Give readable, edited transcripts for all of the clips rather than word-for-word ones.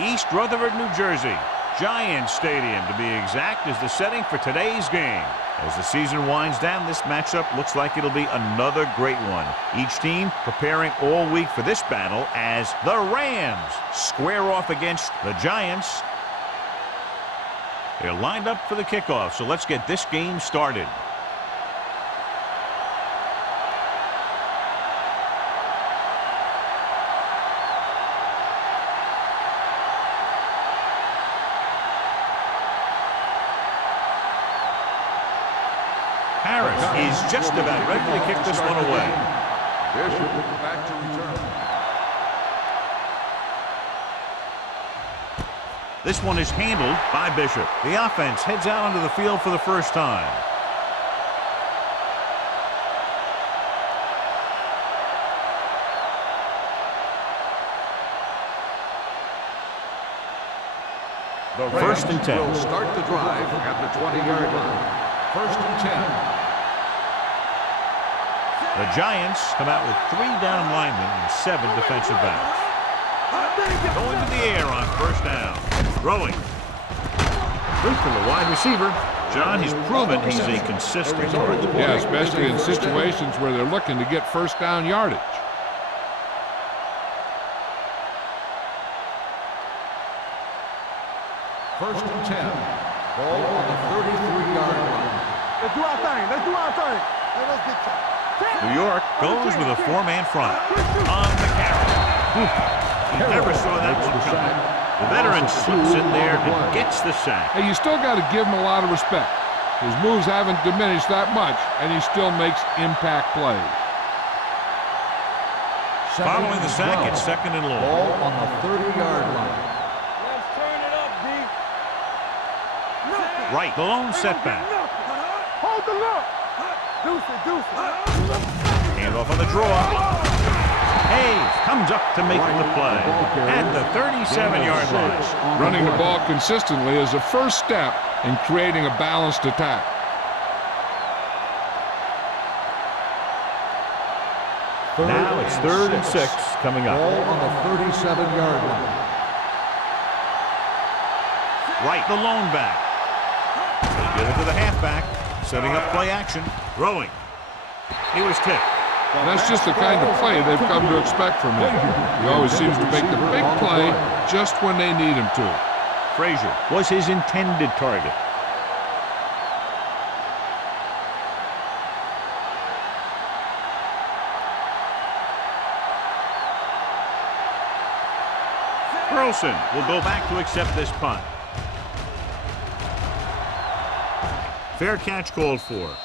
East Rutherford, New Jersey. Giants Stadium, to be exact, is the setting for today's game. As the season winds down, this matchup looks like it'll be another great one. Each team preparing all week for this battle as the Rams square off against the Giants. They're lined up for the kickoff, so let's get this game started. Harris is just about ready to kick this one away. Bishop back to return. This one is handled by Bishop. The offense heads out onto the field for the first time. The First and 10. Will start the drive at the 20-yard line. First and 10. The Giants come out with 3 down linemen and 7 defensive backs. Going to the air on first down. Throwing. Good from the wide receiver. John, he's proven he's a consistent target. Yeah, especially in situations where they're looking to get first down yardage. First and 10. Ball on the 33-yard line. Let's do our thing. Let's do our thing. Let's get New York goes with a 4-man front. On the carry. You never saw that one coming. The veteran slips in there and gets the sack. Hey, you still got to give him a lot of respect. His moves haven't diminished that much, and he still makes impact plays. Following the sack, it's second and long. Ball on the 30-yard line. Let's turn it up, D. Right, the lone setback. Hold the look. Deuce it. Hand off on the draw. Hayes comes up to make the play at the 37-yard line. Running the ball consistently is the first step in creating a balanced attack. Now it's 3rd and 6 coming up. Ball on the 37-yard line. Right, the lone back. Give it to the halfback. Setting up play action. Throwing. He was tipped. That's just the kind of play they've come to expect from him. He always seems to make the big play just when they need him to. Frazier was his intended target. Burleson will go back to accept this punt. Fair catch called for.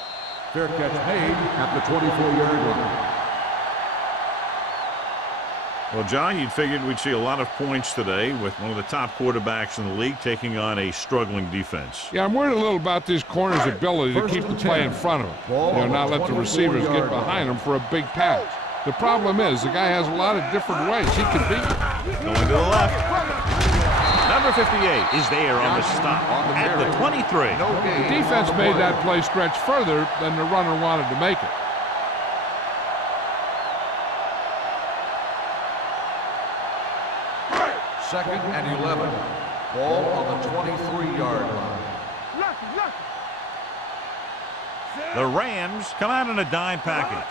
Fair catch made at the 24-yard line. Well, John, you'd figured we'd see a lot of points today with one of the top quarterbacks in the league taking on a struggling defense. Yeah, I'm worried a little about this corner's ability to keep the play in front of him. Not let the receivers get behind him for a big pass. The problem is the guy has a lot of different ways he can beat you. Going to the left. Number 58 is there on the stop at the 23. The defense made that play stretch further than the runner wanted to make it. Second and 11. Ball on the 23-yard line. The Rams come out in a dime package.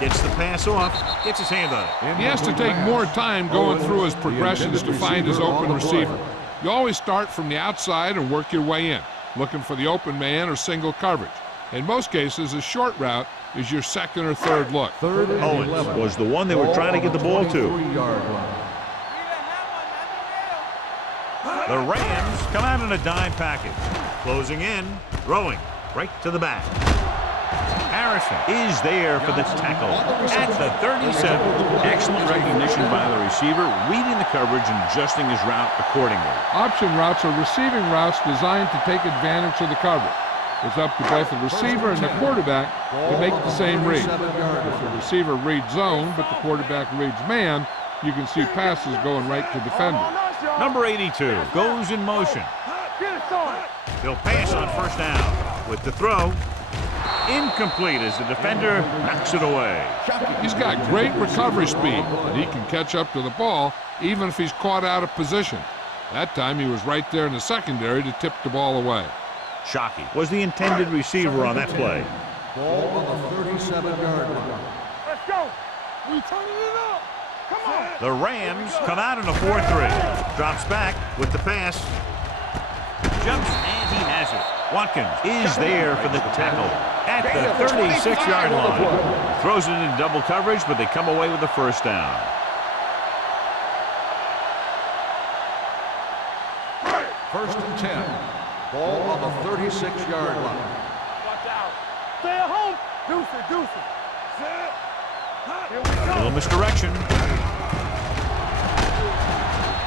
Gets the pass off, gets his hand on it. He has to take more time going through his progressions to find his open receiver. You always start from the outside and work your way in, looking for the open man or single coverage. In most cases, a short route is your second or third look. Owens was the one they were trying to get the ball to. The Rams come out in a dime package. Closing in, throwing right to the back. Harrison is there for the tackle at the 37. Excellent recognition by the receiver, reading the coverage and adjusting his route accordingly. Option routes are receiving routes designed to take advantage of the coverage. It's up to both the receiver and the quarterback to make the same read. If the receiver reads zone, but the quarterback reads man, you can see passes going right to defenders. Number 82 goes in motion. He'll pass on first down with the throw. incomplete as the defender knocks it away. He's got great recovery speed, and he can catch up to the ball even if he's caught out of position. That time he was right there in the secondary to tip the ball away. Shockey was the intended receiver on that play. Ball on the 37-yard line. Let's go. We turning it up. Come on. The Rams come out in a 4-3. Drops back with the pass. Jumps, and he has it. Watkins is there for the tackle at the 36-yard line. Throws it in double coverage, but they come away with the first down. First and 10. Ball on the 36-yard line. Watch out. Stay at home. Deuce it, deuce it. Here we A go. little misdirection.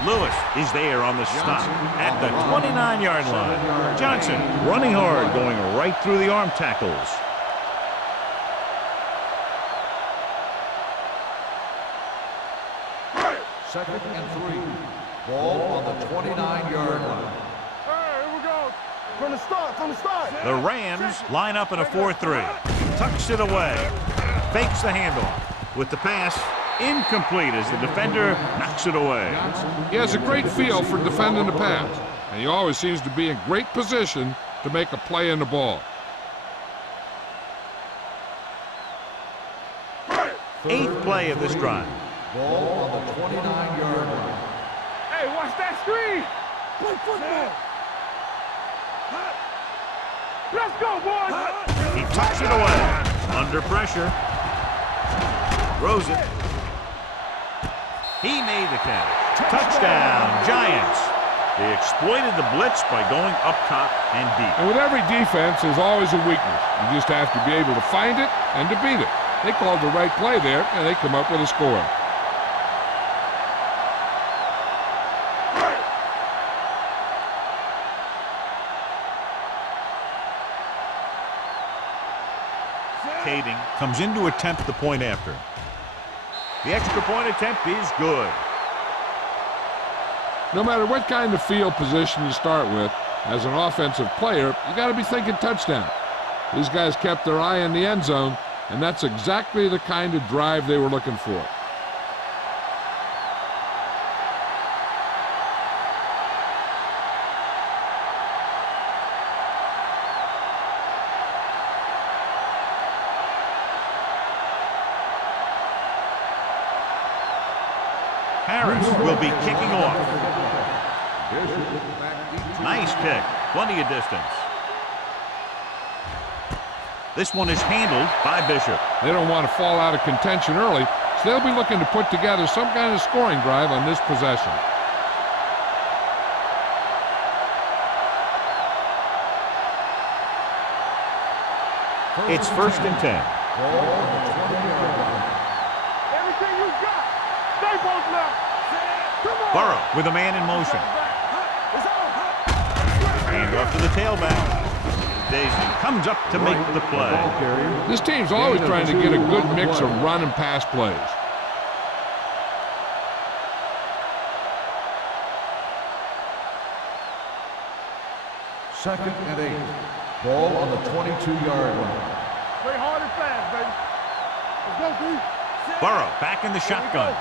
Lewis is there on the stop at the 29-yard line. Johnson running hard, going right through the arm tackles. Second and 3. Ball on the 29-yard line. Hey, here we go. From the start, from the start. The Rams line up in a 4-3. Tucks it away. Fakes the handoff. With the pass, incomplete as the defender knocks it away. He has a great feel for defending the pass, and he always seems to be in great position to make a play in the ball. Eighth play of this drive. Ball on the 29-yard line. Hey, watch that screen. Play football. Let's go, boys. He tucks it away. Under pressure. Throws it. He made the catch. Touchdown, Giants. They exploited the blitz by going up top and deep. And with every defense, there's always a weakness. You just have to be able to find it and to beat it. They called the right play there, and they come up with a score. Kading comes in to attempt the point after. The extra point attempt is good. No matter what kind of field position you start with, as an offensive player, you got to be thinking touchdown. These guys kept their eye on the end zone, and that's exactly the kind of drive they were looking for. Harris will be kicking off. Nice kick. Plenty of distance. This one is handled by Bishop. They don't want to fall out of contention early, so they'll be looking to put together some kind of scoring drive on this possession. It's first and 10. Everything you got. Stay both left. Come on. Burrow with a man in motion. It's on. Hand off to the tailback. Daisy comes up to make the play. This team's always trying to get a good mix of run and pass plays. Second and 8. Ball on the 22-yard line. Play hard and fast, baby. Let's go, D. Burrow back in the shotgun.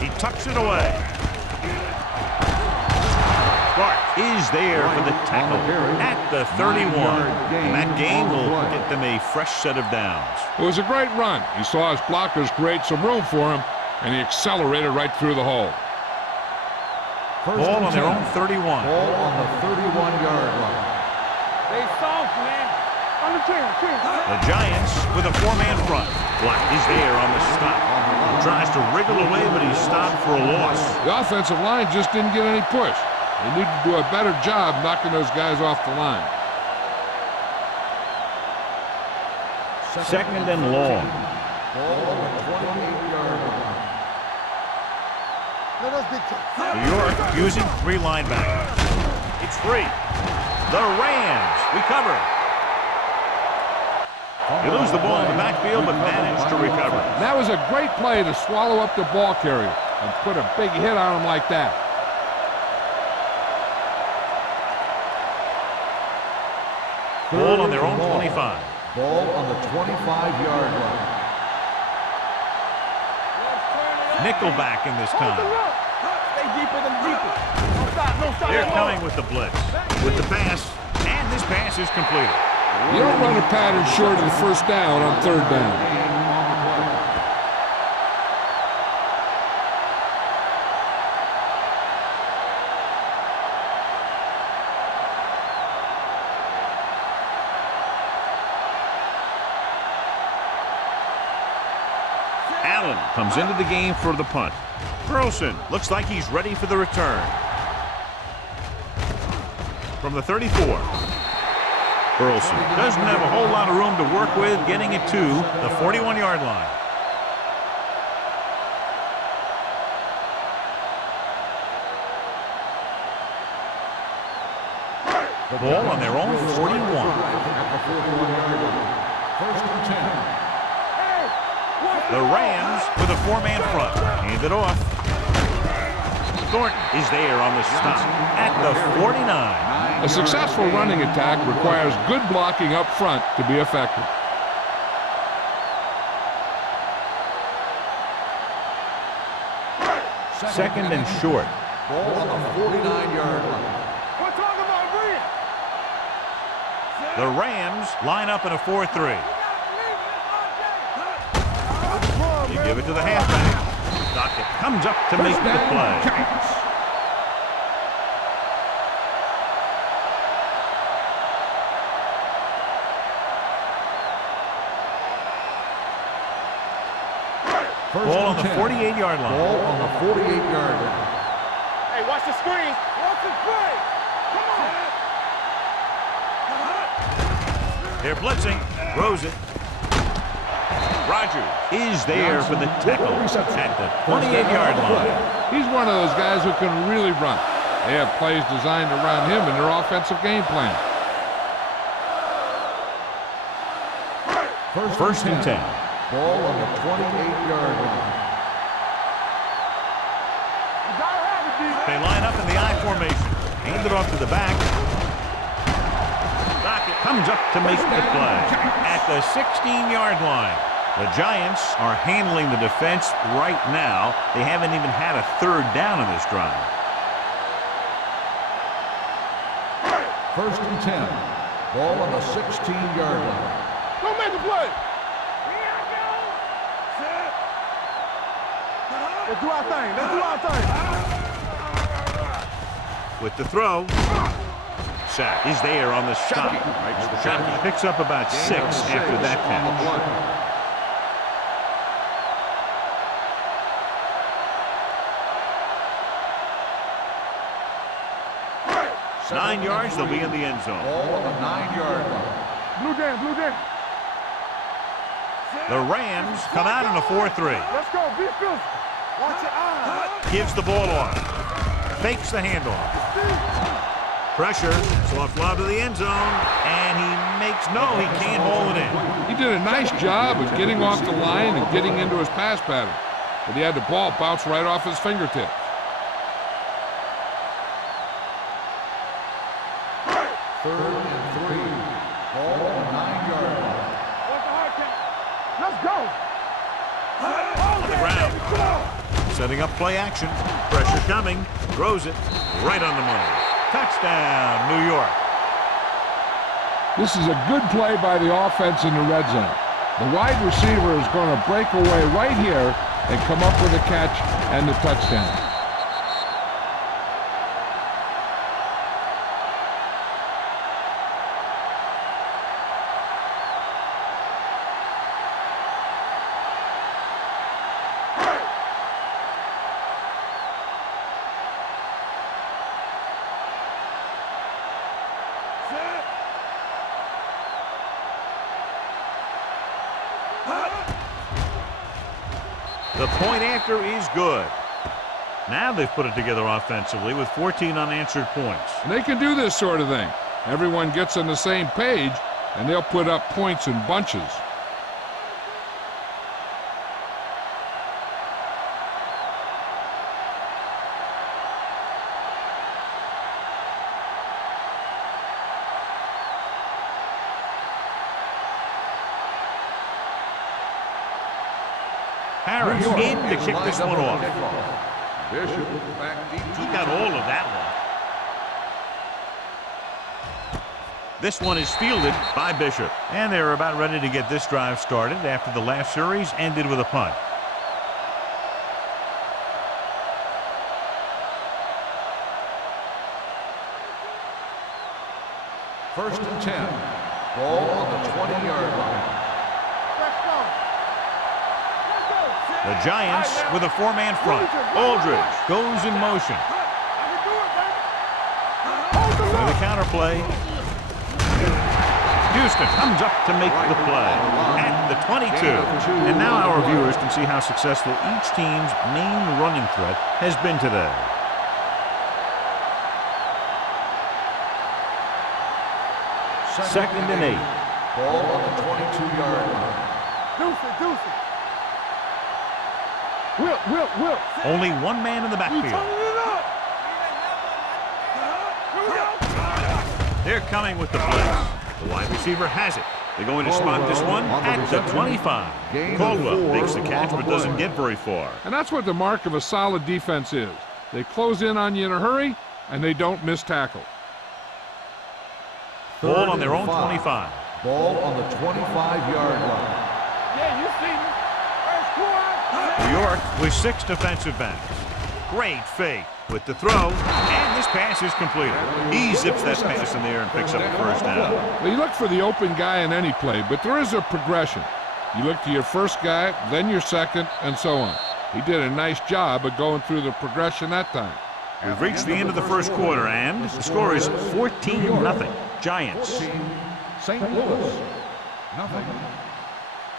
He tucks it away. Clark is there for the tackle at the 31. And that gain will get them a fresh set of downs. It was a great run. He saw his blockers create some room for him, and he accelerated right through the hole. Ball on their own 31. Ball on the 31-yard line. They soft, man. On the 10. The Giants with a four-man front. Black is there on the stop. Tries to wriggle away, but he's stopped for a loss. The offensive line just didn't get any push. They need to do a better job knocking those guys off the line. Second and long. Ball on the 28-yard line. Let us get New York using three linebackers. It's free. The Rams recover. They lose the ball in the backfield, but manage to recover. That was a great play to swallow up the ball carrier and put a big hit on him like that. Ball on their own 25. Ball on the 25-yard line. Nickelback in this time. Stay deeper than deeper. No stop, no stop. They're coming with the blitz. With the pass, and this pass is completed. You don't run a pattern short of the first down on third down. Allen comes into the game for the punt. Burleson looks like he's ready for the return. From the 34. Burleson doesn't have a whole lot of room to work with, getting it to the 41-yard line. The ball on their own 41. First and 10. The Rams with a four-man front. Hand it off. Thornton is there on the stop at the 49. A successful running attack requires good blocking up front to be effective. Second and short. Ball on the 49-yard line. We're talking about Green. The Rams line up in a 4-3. They give it to the halfback. Dockett comes up to make the play. Ball on the 48-yard line. Ball on the 48-yard line. Hey, watch the screen. Watch the play. Come on. They're blitzing. Throws it. Rogers is there for the tackle at the 28-yard line. He's one of those guys who can really run. They have plays designed around him in their offensive game plan. First and 10. Ball on the 28-yard line. They line up in the I formation. Hand it off to the back. Dockett comes up to make the play at the 16-yard line. The Giants are handling the defense right now. They haven't even had a third down in this drive. First and 10. Ball on the 16-yard line. Don't make the play. Let's do our thing. Let's do our thing. With the throw. Sack is there on the stop. Shockey picks up about 6 after that catch. 9 yards, they'll be in the end zone. Ball on the 9-yard line. Blue game, blue game. The Rams come out in a 4-3. Let's go, be physical. Watch your eyes. Gives the ball off. Fakes the handoff. Pressure, soft lob to the end zone, and he can't hold it in. He did a nice job of getting off the line and getting into his pass pattern, but he had the ball bounce right off his fingertips. Third and 3. Ball on the 9-yard line. Watch the hard count. Let's go. On the ground. Setting up play action. Pressure coming. Throws it right on the money. Touchdown, New York. This is a good play by the offense in the red zone. The wide receiver is going to break away right here and come up with a catch and the touchdown. The point after is good. Now they've put it together offensively with 14 unanswered points. And they can do this sort of thing. Everyone gets on the same page, and they'll put up points in bunches. Harris in to kick this one off. Bishop back deep. He got all of that one. This one is fielded by Bishop. And they're about ready to get this drive started after the last series ended with a punt. First and 10. Ball on the 20-yard line. The Giants with a four-man front. Aldridge goes in motion. With a counter play. Houston comes up to make the play at the 22. And now our viewers can see how successful each team's main running threat has been today. Second and 8. Ball on the 22-yard line. Deuce. Will. Only one man in the backfield. They're coming with the blitz. The wide receiver has it. They're going to spot this one at the 25. Caldwell makes the catch but doesn't get very far. And that's what the mark of a solid defense is. They close in on you in a hurry, and they don't miss tackle. Ball on their own 25. Ball on the 25-yard line. Yeah, you see me. First quarter. New York with 6 defensive backs. Great fake with the throw, and this pass is completed. He zips that pass in the air and picks up a first down. Well, you look for the open guy in any play, but there is a progression. You look to your first guy, then your second, and so on. He did a nice job of going through the progression that time. We've reached the end of the first quarter, and the score is 14-0. Giants. St. Louis, nothing.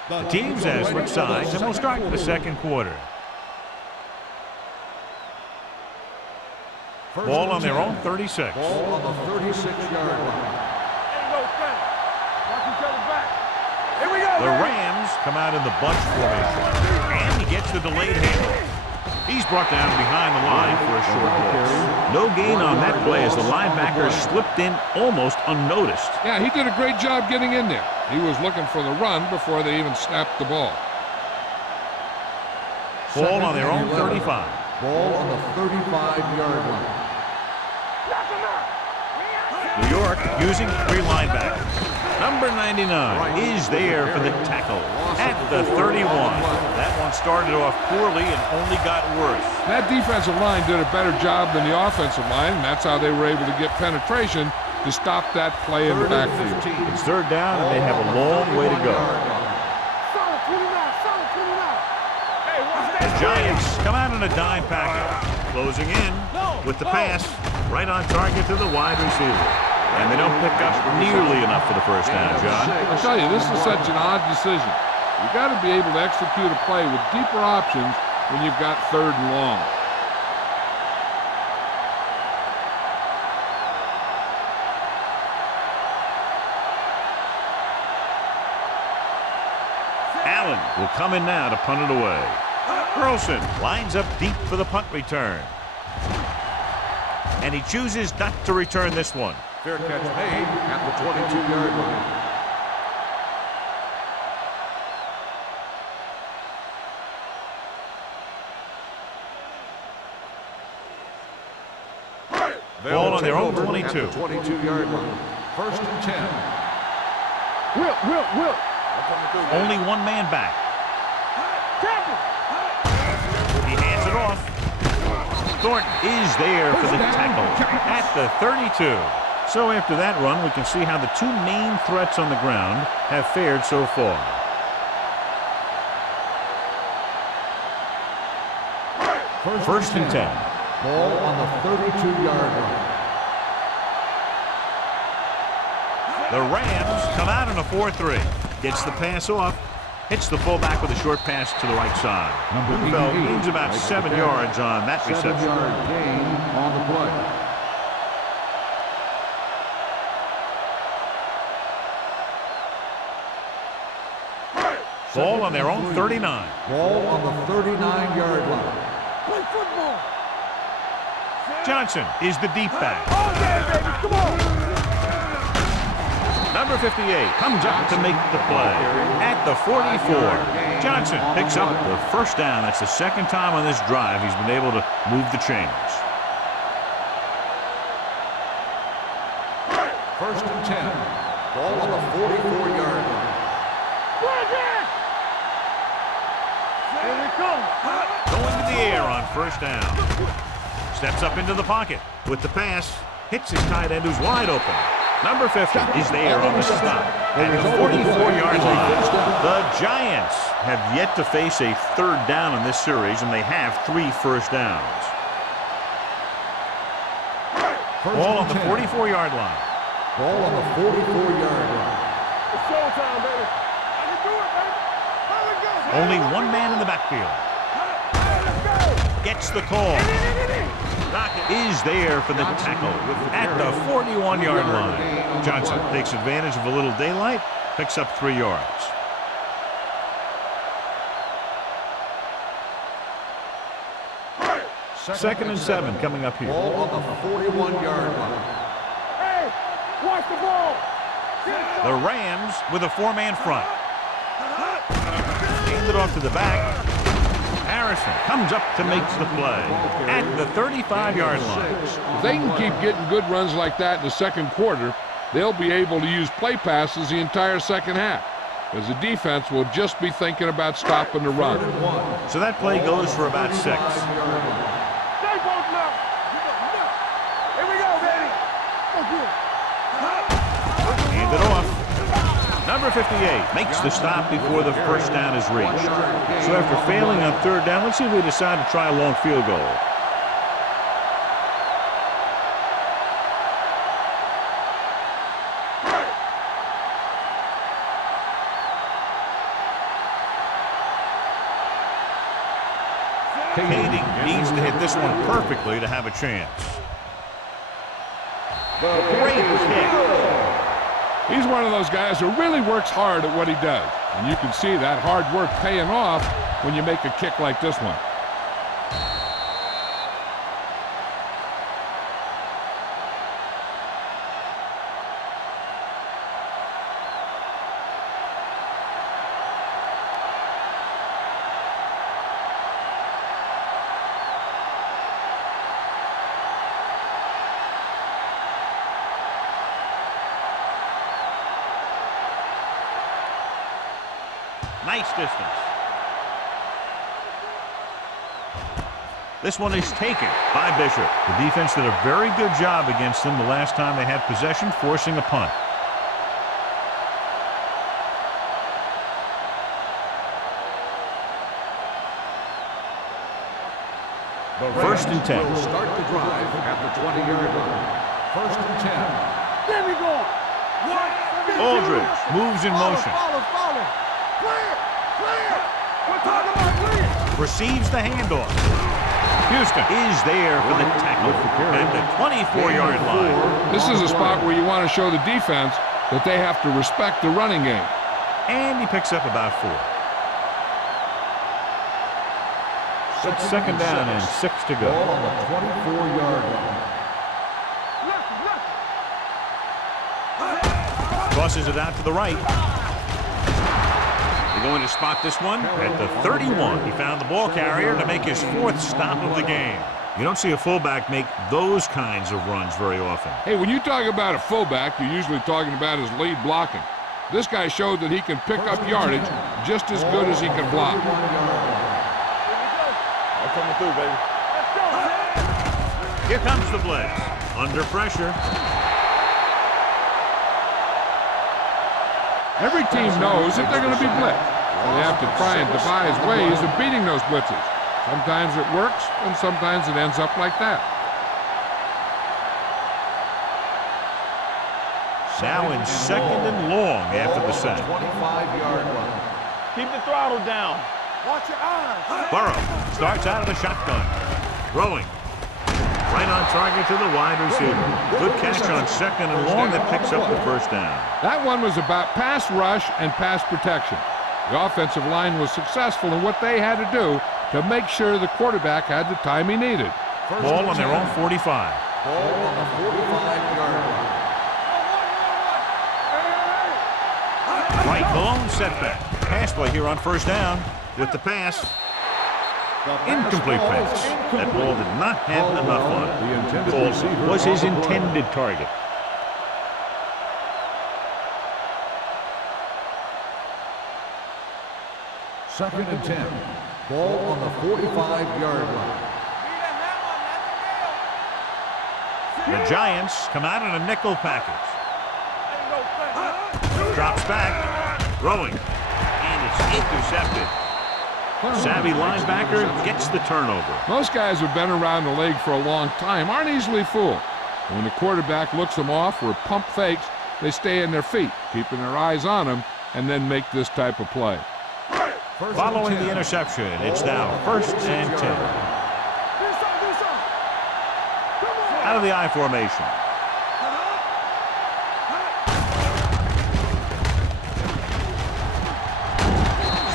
The teams have switched sides, and we'll start the second quarter. Ball on their own 36. Ball on the 36-yard line. Ain't no thing. Watch each other back. Here we go. The Rams come out in the bunch formation, and he gets the delayed handoff. He's brought down behind the line for a short loss. No gain on that play as the linebacker slipped in almost unnoticed. Yeah, he did a great job getting in there. He was looking for the run before they even snapped the ball. Ball on their own 35. Ball on the 35-yard line. New York using 3 linebackers. Number 99 is there for the tackle at the 31. That one started off poorly and only got worse. That defensive line did a better job than the offensive line, and that's how they were able to get penetration to stop that play in the backfield. It's third down, and they have a long way to go. Solid 29. Hey, watch that. The Giants come out in a dime package, closing in with the pass right on target to the wide receiver. And they don't pick up nearly enough for the first down, John. I'll tell you, this is such an odd decision. You've got to be able to execute a play with deeper options when you've got third and long. Allen will come in now to punt it away. Burleson lines up deep for the punt return. And he chooses not to return this one. Fair catch made at the 22-yard line. Ball on their own 22. At the 22-yard line. First and 10. Will. Only one man back. He hands it off. Thornton is there for the tackle at the 32. So after that run, we can see how the 2 main threats on the ground have fared so far. First and 10. Ball on the 32-yard line. The Rams come out in a 4-3. Gets the pass off. Hits the fullback with a short pass to the right side. VFL gains about 7 yards on that reception. 7-yard gain on the play. Ball on their own 39. Ball on the 39-yard line. Play football. Johnson is the deep back. Oh, yeah, baby. Come on. Number 58 comes up to make the play at the 44. Johnson picks up the first down. That's the second time on this drive he's been able to move the chains. First and 10. Ball on the 44-yard line. Here we come. Going to the air on first down. Steps up into the pocket with the pass. Hits his tight end who's wide open. Number 50 is there on the stop at the 44-yard line. The Giants have yet to face a third down in this series, and they have 3 first downs. Ball on the 44-yard line. Ball on the 44-yard line. It's showtime, baby. I can do it, baby. Let's go. Only one man in the backfield. Let's go. Gets the call. Lockett is there for the tackle at the 41-yard line. Johnson takes advantage of a little daylight, picks up 3 yards. Second and 7 coming up here. Ball on the 41-yard line. Hey, watch the ball. The Rams with a 4-man front. Hand it off to the back. Harrison comes up to make the play at the 35-yard line. If they can keep getting good runs like that in the second quarter, they'll be able to use play passes the entire second half, as the defense will just be thinking about stopping the run. So that play goes for about 6. Stay both now. Here we go, baby. Go good. Hand it off. Number 58 makes the stop before the first down is reached. So after failing on third down, let's see if we decide to try a long field goal. Kading needs to hit this one perfectly to have a chance. Great kick. He's one of those guys who really works hard at what he does. And you can see that hard work paying off when you make a kick like this one. Nice distance. This one is taken by Bishop. The defense did a very good job against them the last time they had possession, forcing a punt. First and 10. Will start the drive at the 20-yard line. First and 10. There we go. Aldridge moves in motion. Follow. Clear. We're talking about clear. Receives the handoff. Houston is there for the tackle at the 24-yard line. This is a spot where you want to show the defense that they have to respect the running game. And he picks up about 4. Second down and 6 to go. Ball on the 24-yard line. Tosses it out to the right. They're going to spot this one at the 31. He found the ball carrier to make his 4th stop of the game. You don't see a fullback make those kinds of runs very often. Hey, when you talk about a fullback, you're usually talking about his lead blocking. This guy showed that he can pick up yardage just as good as he can block. Coming through, baby. Let's go. Here comes the blitz. Under pressure. Every team knows that they're going to be blitzed. So they have to try and devise ways of beating those blitzes. Sometimes it works, and sometimes it ends up like that. Now in second and long after the sack. 25-yard line. Keep the throttle down. Watch your eyes. Burrow starts out of the shotgun. Throwing. Right on target to the wide receiver. Good catch on second and long that picks up the first down. That one was about pass rush and pass protection. The offensive line was successful in what they had to do to make sure the quarterback had the time he needed. Ball on their own 45. Ball on the 45-yard line. Right, the lone setback. Pass play here on first down with the pass. Incomplete pass. That ball did not have enough on it. The intended Ball receiver was his on the play. intended target. Second and 10. Ball on the 45-yard line. The Giants come out in a nickel package. Drops back, throwing, and it's intercepted. Savvy linebacker gets the turnover. Most guys who've been around the league for a long time aren't easily fooled. And when the quarterback looks them off or pump fakes, they stay in their feet, keeping their eyes on them, and then make this type of play. Following the interception, it's now first and 10. Out of the I formation.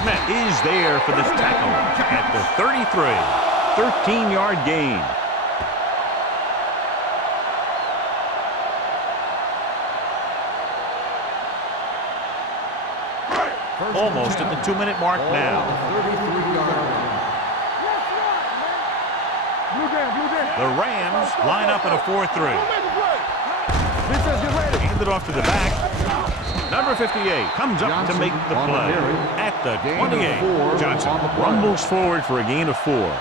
Smith is there for this tackle at the 33. 13-yard gain. Almost at the 2-minute mark now. The Rams line up in a 4-3. Hand it off to the back. Number 58 comes up to make the play at the 28. Johnson rumbles forward for a gain of 4.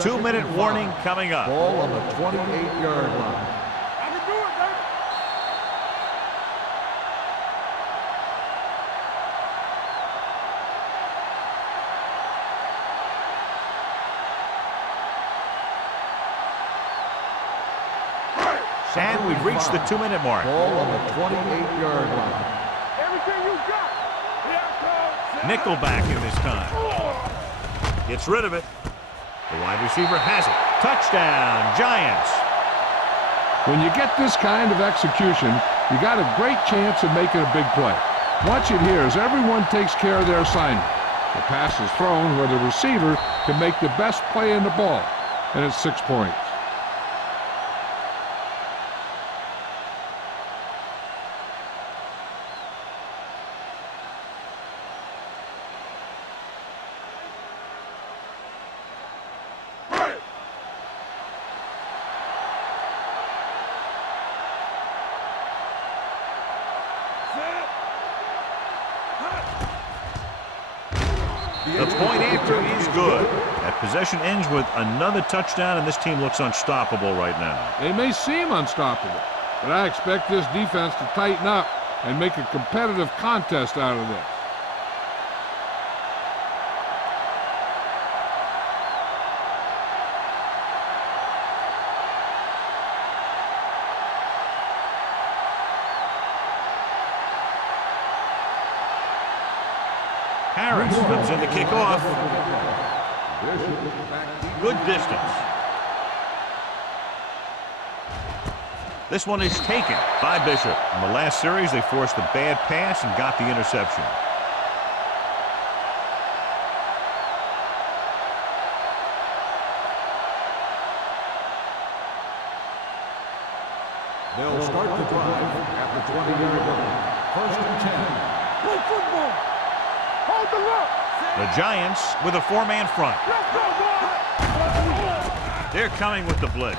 Two-minute warning coming up. Ball on the 28-yard line. And we've reached the 2-minute mark. Ball on the 28-yard line. Everything you got. Nickelback in this time. Gets rid of it. The wide receiver has it. Touchdown, Giants. When you get this kind of execution, you got a great chance of making a big play. Watch it here as everyone takes care of their assignment. The pass is thrown where the receiver can make the best play in the ball, and it's 6 points. The point after is good. That possession ends with another touchdown, and this team looks unstoppable right now. They may seem unstoppable, but I expect this defense to tighten up and make a competitive contest out of this. Harris comes in to kick off. Good distance. This one is taken by Bishop. In the last series, they forced a bad pass and got the interception. They'll start the drive at the 20-yard line. First and 10. Play football. Hold the look. The Giants with a 4-man front. Let's go, boy. They're coming with the blitz.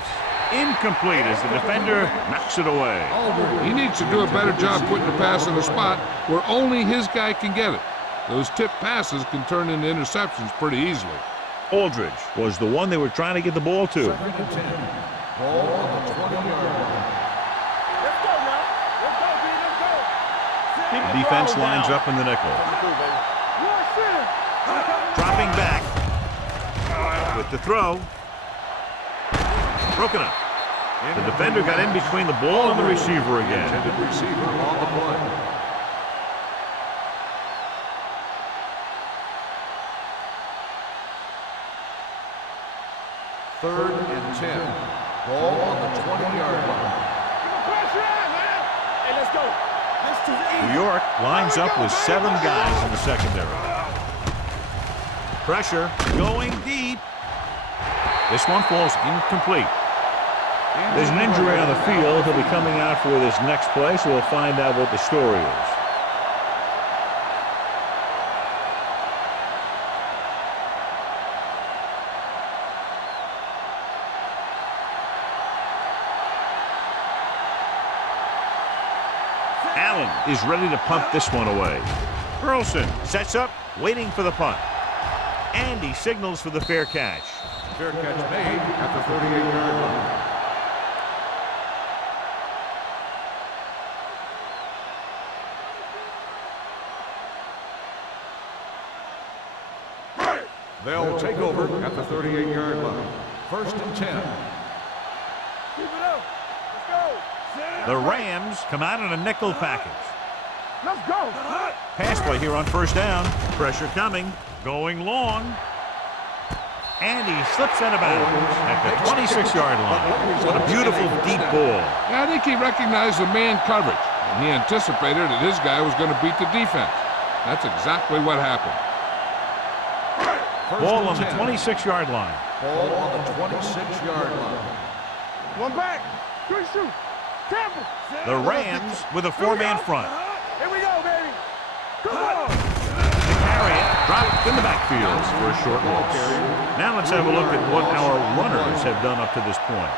Incomplete as the defender knocks it away. He needs to do a better job putting the pass in a spot where only his guy can get it. Those tip passes can turn into interceptions pretty easily. Aldridge was the one they were trying to get the ball to. Second and 10. Ball on the 20-yard line. Let's go now. Let's go, B. Let's go. The defense lines up in the nickel. Dropping back with the throw. Broken up. The defender got in between the ball and the receiver again. Intended receiver on the play. Third and 10. Ball on the 20-yard line. Hey, let's go. Let's do New York lines up with 7 guys in the secondary. Pressure going deep. This one falls incomplete. There's an injury on the field. He'll be coming out for this next play, so we'll find out what the story is. Allen is ready to punt this one away. Burleson sets up, waiting for the punt. And he signals for the fair catch. Fair catch made at the 38-yard line. They'll take over at the 38-yard line. 1st and 10. Keep it up. Let's go. The Rams come out in a nickel package. Let's go. Pass play here on 1st down. Pressure coming. Going long. And he slips out of bounds at the 26-yard line. What a beautiful deep ball. Yeah, I think he recognized the man coverage, and he anticipated that his guy was going to beat the defense. That's exactly what happened. Ball on the 26-yard line. Ball on the 26-yard line. One back. Good shoot. Careful. The Rams with a 4-man front. Here we go, baby. Come on. The carry dropped in the backfield for a short loss. Now let's have a look at what our runners have done up to this point.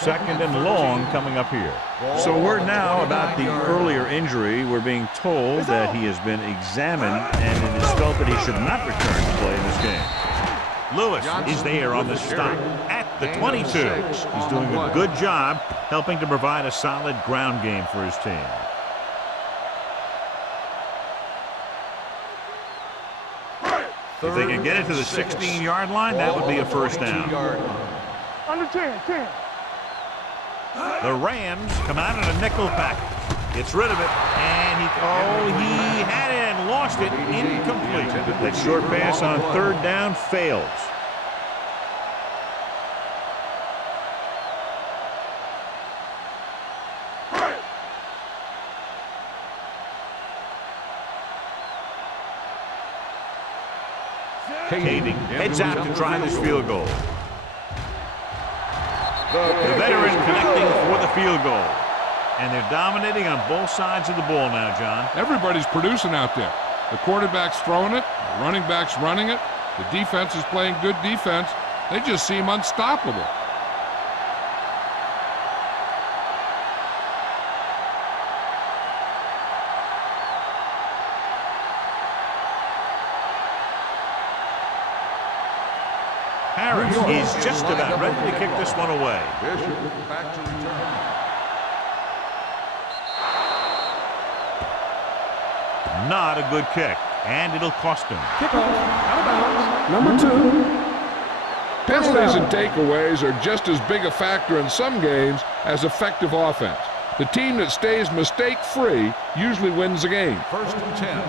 Second and long coming up here. So word now about the earlier injury. We're being told that he has been examined and it is felt that he should not return to play in this game. Lewis is there on the stop at the 22. He's doing a good job helping to provide a solid ground game for his team. If they can get it to the 16-yard line, that would be a 1st down. Under 10. The Rams come out in a nickel package. Gets rid of it, and he had it and lost it. Incomplete. That short pass on 3rd down fails. Kading heads out to try this field goal. The veteran connecting for the field goal. And they're dominating on both sides of the ball now, John. Everybody's producing out there. The quarterback's throwing it, the running back's running it, the defense is playing good defense. They just seem unstoppable. Harris is just about ready to kick this one away. Bishop back to return. Not a good kick, and it'll cost him. Kickoff. Out of bounds. Number 2. Penalties and takeaways are just as big a factor in some games as effective offense. The team that stays mistake-free usually wins the game. 1st and 10.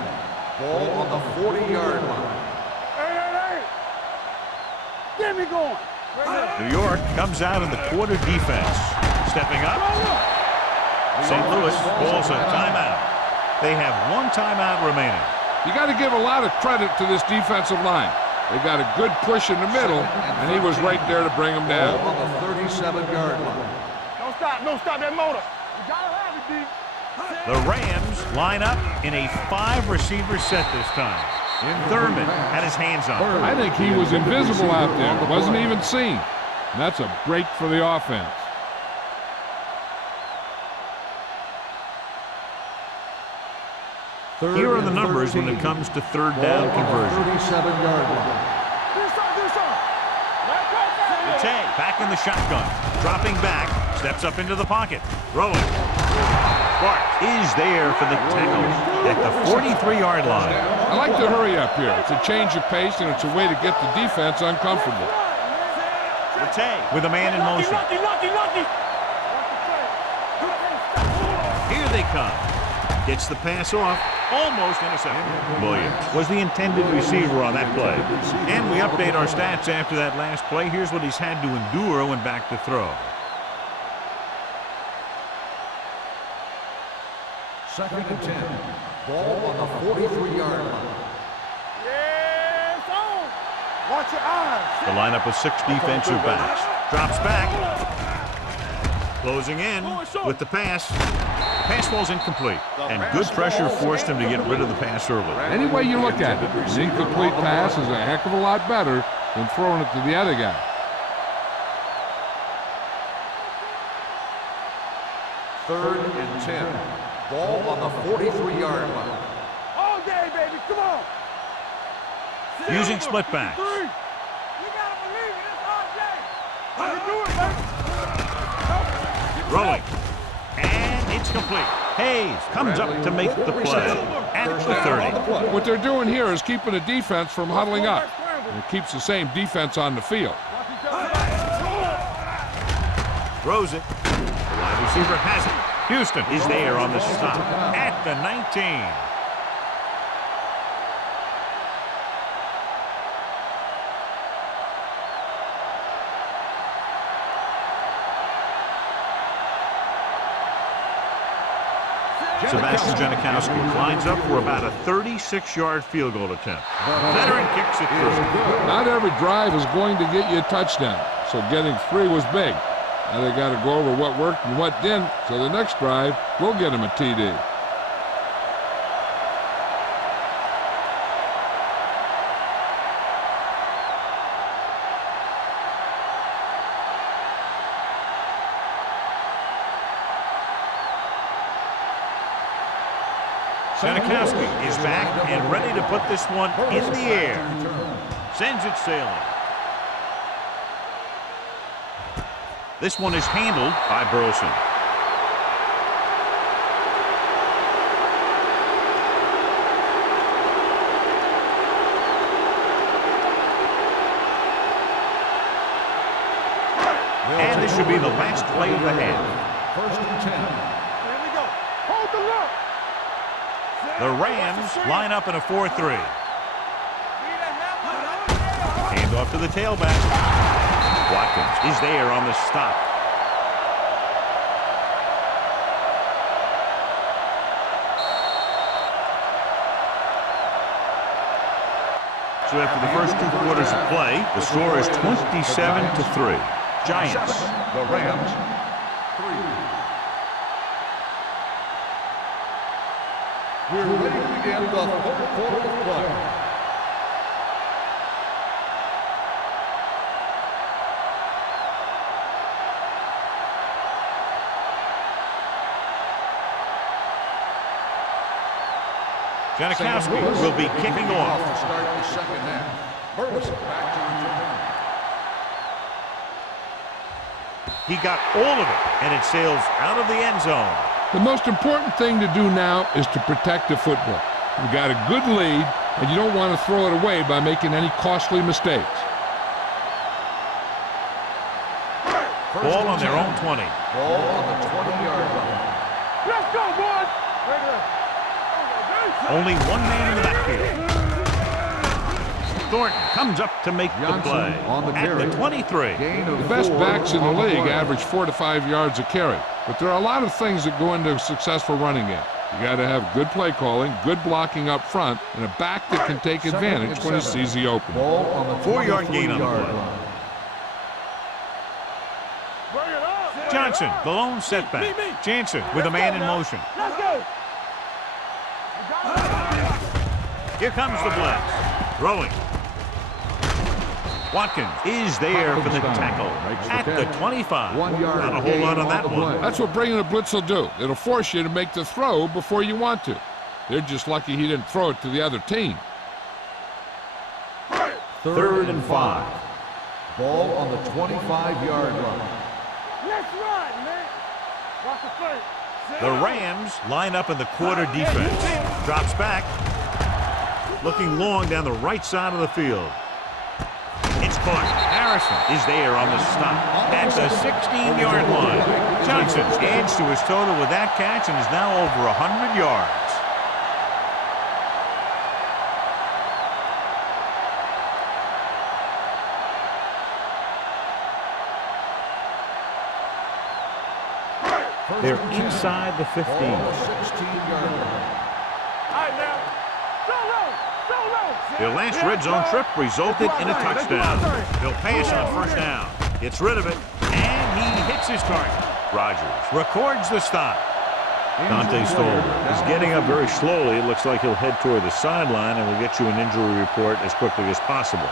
Ball on the 40-yard line. Hey. Get me going. New York comes out in the quarter defense. Stepping up. St. Louis calls a timeout. They have 1 timeout remaining. You got to give a lot of credit to this defensive line. They got a good push in the middle, and he was right there to bring them down. Ball on the 37-yard line. Don't stop that motor. You gotta have it, D. The Rams line up in a 5-receiver set this time. Thurman had his hands on it. I think he was invisible out there. Wasn't even seen. And that's a break for the offense. Here are the numbers when it comes to 3rd down conversion. 37-yard line. Do something. Tay back in the shotgun. Dropping back. Steps up into the pocket. Throwing. Clark is there for the tackle at the 43-yard line. I like to hurry up here. It's a change of pace, and it's a way to get the defense uncomfortable. Tay with a man in motion. Lucky. Here they come. Gets the pass off. Almost intercepted. Williams was the intended receiver on that play. And we update our stats after that last play. Here's what he's had to endure when back to throw. 2nd and 10. Ball on the 43-yard line. Watch your eyes. The lineup of 6 defensive backs. Drops back. Closing in with the pass. The pass falls incomplete. And good pressure forced him to get rid of the pass early. Any way you look at it, an incomplete pass is a heck of a lot better than throwing it to the other guy. Third and 10. Ball on the 43-yard line. All day, baby. Come on. Using split backs. You gotta believe it. It's all day. How you do it, baby? Rolling. And it's complete. Hayes comes up to make the play at the 30. What they're doing here is keeping the defense from huddling up. And it keeps the same defense on the field. Throws it. The wide receiver has it. Houston is there on the stop at the 19. Sebastian Janikowski lines up for about a 36-yard field goal attempt. The veteran kicks it through. Not every drive is going to get you a touchdown, so getting 3 was big. Now they got to go over what worked and what didn't, so the next drive will get him a TD. Janikowski is back and ready to put this one in the air. Sends it sailing. This one is handled by Burleson. And this should be the last play of the half. First and 10. Here we go. Hold the look. The Rams line up in a 4-3. Hand off to the tailback. Watkins is there on the stop. So after the first 2 quarters of play, the score is 27-3. Giants. The Rams, 3. We're ready to begin the third quarter of play. Janikowski will be kicking off. To start the second half. Burleson back to return. He got all of it, and it sails out of the end zone. The most important thing to do now is to protect the football. You got a good lead, and you don't want to throw it away by making any costly mistakes. Ball on their own 20. Ball on the 20-yard line. Let's go, boys. Only one man in the backfield. Thornton comes up to make the play at the 23. The best backs in the league average 4 to 5 yards a carry, but there are a lot of things that go into a successful running game. You got to have good play calling, good blocking up front, and a back that can take advantage when he sees the opening. Ball on the 4-yard gain on the play. Johnson, the lone setback. Jansen with a man in motion. Let's go. Here comes the blitz. Throwing. Watkins is there for the tackle at the 25. Not a whole lot on that one. That's what bringing a blitz will do. It'll force you to make the throw before you want to. They're just lucky he didn't throw it to the other team. 3rd and 5. Ball on the 25-yard line. Let's run, man. Watch the play. The Rams line up in the quarter defense. Drops back. Looking long down the right side of the field. It's caught. Harrison is there on the stop at the 16-yard line. Johnson adds to his total with that catch and is now over 100 yards. They're inside the 15. 16-yard line. All right, now. Solo. Their last red zone trip resulted in a touchdown. He'll pass on first down. Gets rid of it, and he hits his target. Rogers records the stop. Dante Stoll is getting up very slowly. It looks like he'll head toward the sideline, and we'll get you an injury report as quickly as possible.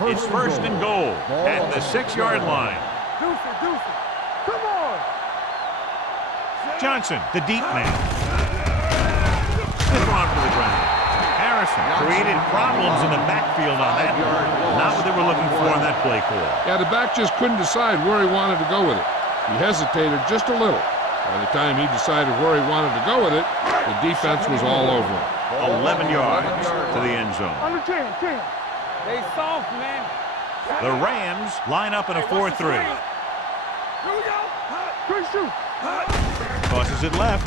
It's first and goal at the 6-yard line. Come on. Johnson, the deep man. Smith on to the ground. Harrison created problems in the backfield on that one. Not what they were looking for on that play call. Yeah, the back just couldn't decide where he wanted to go with it. He hesitated just a little. By the time he decided where he wanted to go with it, the defense was all over him. 11 yards to the end zone. Under 10. They soft, man. The Rams line up in a 4-3. Here we go. Good shoot. Tosses it left.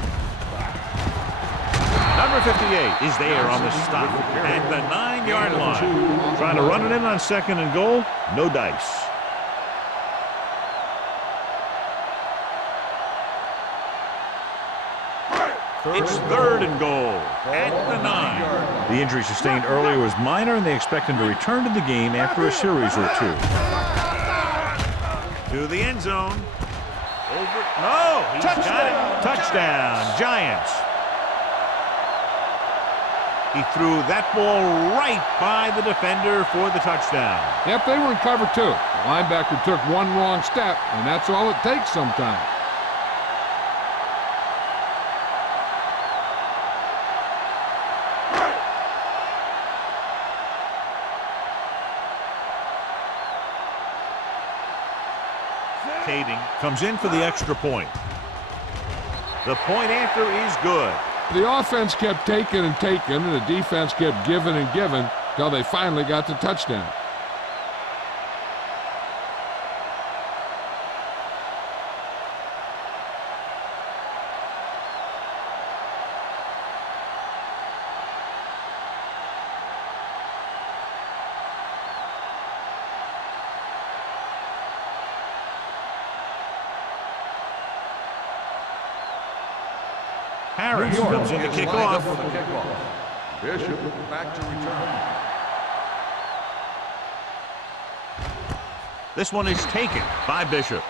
Number 58 is there on the stop at the 9-yard line. Trying to run it in on second and goal. No dice. It's third and goal at the 9. The injury sustained earlier was minor, and they expect him to return to the game after a series or two. To the end zone. No, he's got it. Touchdown, Giants. He threw that ball right by the defender for the touchdown. Yep, they were in cover two. The linebacker took one wrong step, and that's all it takes sometimes. Kading comes in for the extra point. The point after is good. The offense kept taking and taking, and the defense kept giving and giving until they finally got the touchdown. Harris comes in to kick off. Bishop back to return. This one is taken by Bishop.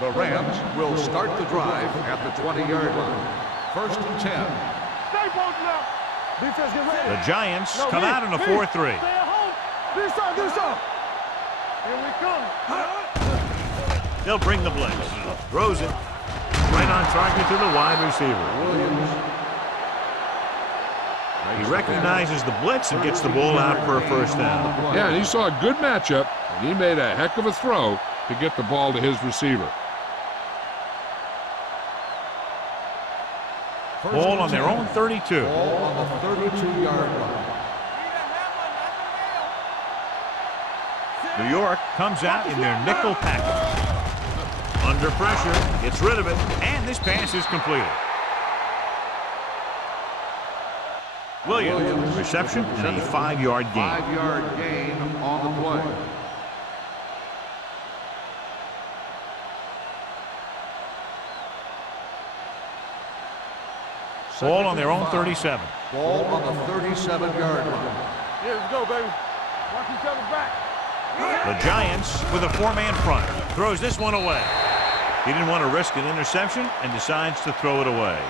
The Rams will start the drive at the 20-yard line. First and 10. Stay posted up. Defense get ready. The Giants come out in a 4-3. Stay at home. Do something. Here we come. They'll bring the blitz. Throws it right on target to the wide receiver. He recognizes the blitz and gets the ball out for a first down. Yeah, and he saw a good matchup, and he made a heck of a throw to get the ball to his receiver. Ball on their own 32. Ball on the 32-yard line. New York comes out in their nickel package. Under pressure, gets rid of it, and this pass is completed. Williams, reception and a 5-yard gain. 5-yard gain on the play. Ball on their own 37. Ball on the 37-yard line. Here we go, baby. Watch each other back. The Giants with a 4-man front. Throws this one away. He didn't want to risk an interception and decides to throw it away.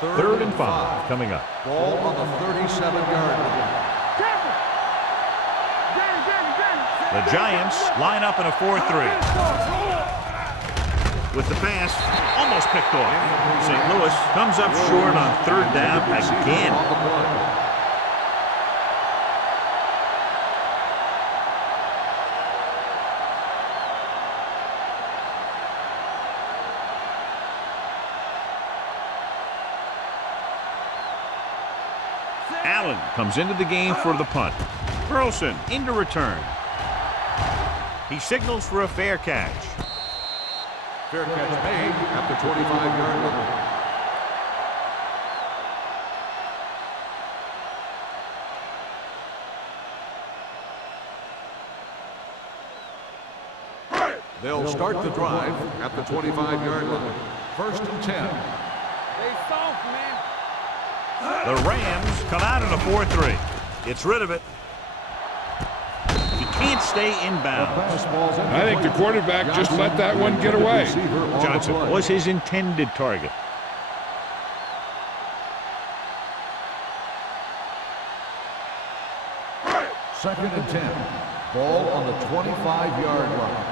Third and 5 coming up. Ball on the 37-yard line. The Giants line up in a 4-3. With the pass, almost picked off. St. Louis comes up short on third down again. Allen comes into the game for the punt. Burleson into return. He signals for a fair catch. Fair catch made at the 25-yard line. They'll start the drive at the 25-yard line. 1st and 10. Stay soft, man. The Rams come out in a 4-3. Gets rid of it. He can't stay inbounds. I think the quarterback just let that one get away. Johnson was his intended target. Second and 10. Ball on the 25-yard line.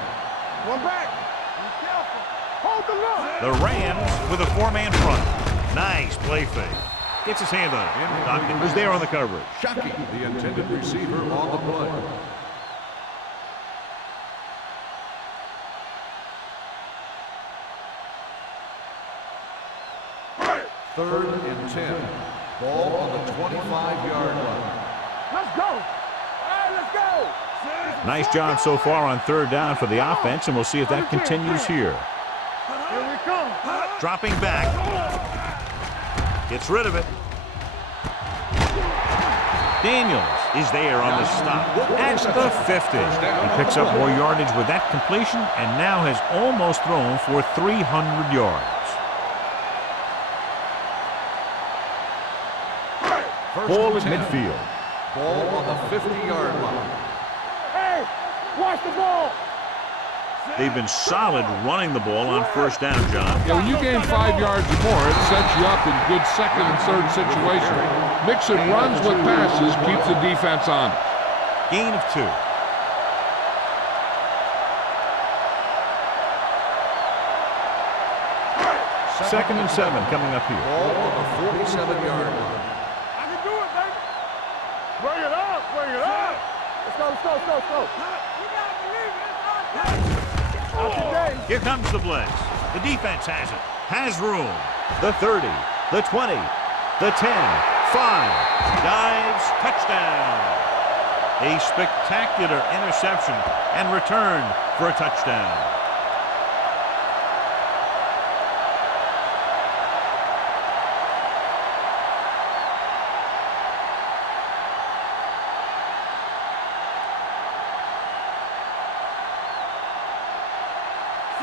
One back. Be careful. Hold the look. The Rams with a 4-man front. Nice play fake. Gets his hand on it. Dockett was there on the coverage. Shockey, the intended receiver on the play. Third and 10. Ball on the 25-yard line. Let's go. All right, let's go. Nice job so far on 3rd down for the offense, and we'll see if that continues here. Here we come. Dropping back. Gets rid of it. Daniels is there on the stop at the 50. He picks up more yardage with that completion and now has almost thrown for 300 yards. Ball at midfield. Ball on the 50-yard line. Hey, watch the ball. They've been solid running the ball on 1st down, John. Yeah, when you gain 5 yards or more, it sets you up in good 2nd and 3rd situation. Mixing runs with passes keeps the defense on. Gain of 2. Second and 7 coming up here. Ball on the 47-yard line. I can do it, baby. Bring it up. Bring it up. Let's go, let's go, let's go, let's go. You gotta believe it. It's our day. Not today. Here comes the blitz. The defense has it. Has room. The 30. The 20. The 10. 5. Dives. Touchdown. A spectacular interception and return for a touchdown.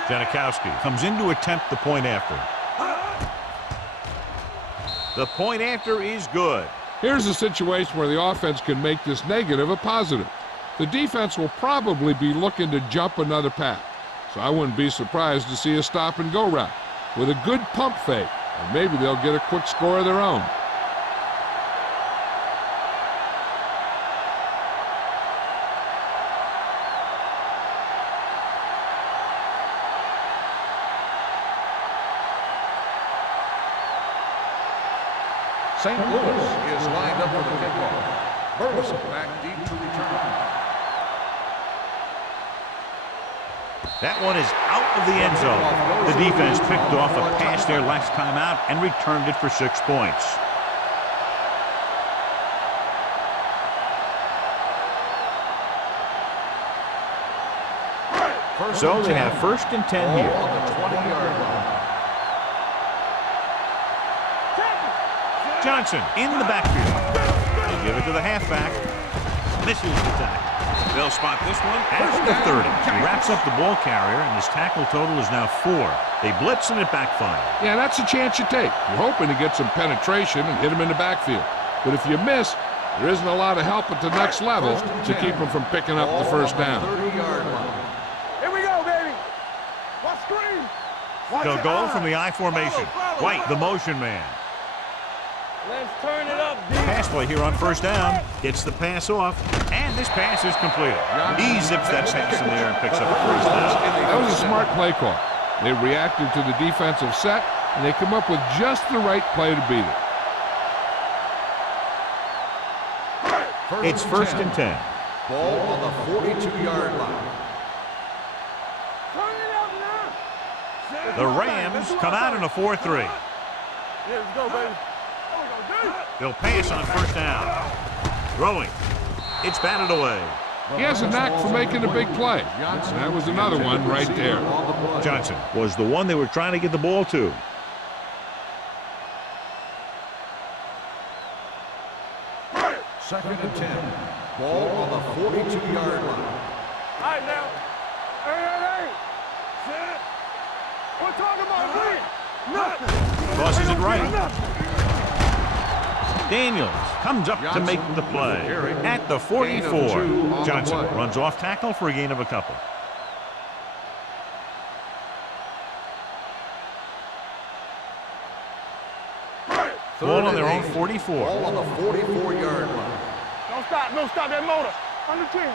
Janikowski comes in to attempt the point after. The point after is good. Here's a situation where the offense can make this negative a positive. The defense will probably be looking to jump another pack, so I wouldn't be surprised to see a stop-and-go route with a good pump fake, and maybe they'll get a quick score of their own. St. Louis is lined up for the kickoff. Burleson back deep to return. That one is out of the end zone. The defense picked off a pass there last time out and returned it for 6 points. So they have 1st and 10 here. On the 20-yard line. Johnson in the backfield. They give it to the halfback. Misses the tackle. They'll spot this one at the 30. He wraps up the ball carrier, and his tackle total is now 4. They blitz, and it backfires. Yeah, that's a chance you take. You're hoping to get some penetration and hit him in the backfield. But if you miss, there isn't a lot of help at the next level to keep him from picking up the 1st down. 30-yard line. Here we go, baby. Watch screen. They'll go from the I formation. White, the motion man. Let's turn it up, D. Pass play here on 1st down. Gets the pass off, and this pass is completed. He zips that pass in there and picks up a 1st down. That was a smart play call. They reacted to the defensive set, and they come up with just the right play to beat it. It's 1st and 10. Ball on the 42-yard line. Turn it up now. The Rams come out in a 4-3. Yeah, let's go, baby. There we go, D. They'll pass on 1st down. Throwing. It's batted away. He has a knack for making a big play. And that was another one right there. Johnson was the one they were trying to get the ball to. Second and 10. Ball on the 42-yard line. All right, now. Hey. Sit. We're talking about green. Nothing. Crosses it right. Daniels comes up to make the play at the 44. Johnson runs off tackle for a gain of a couple. Ball on their own 44. Ball on the 44-yard line. Don't stop that motor. On the 10.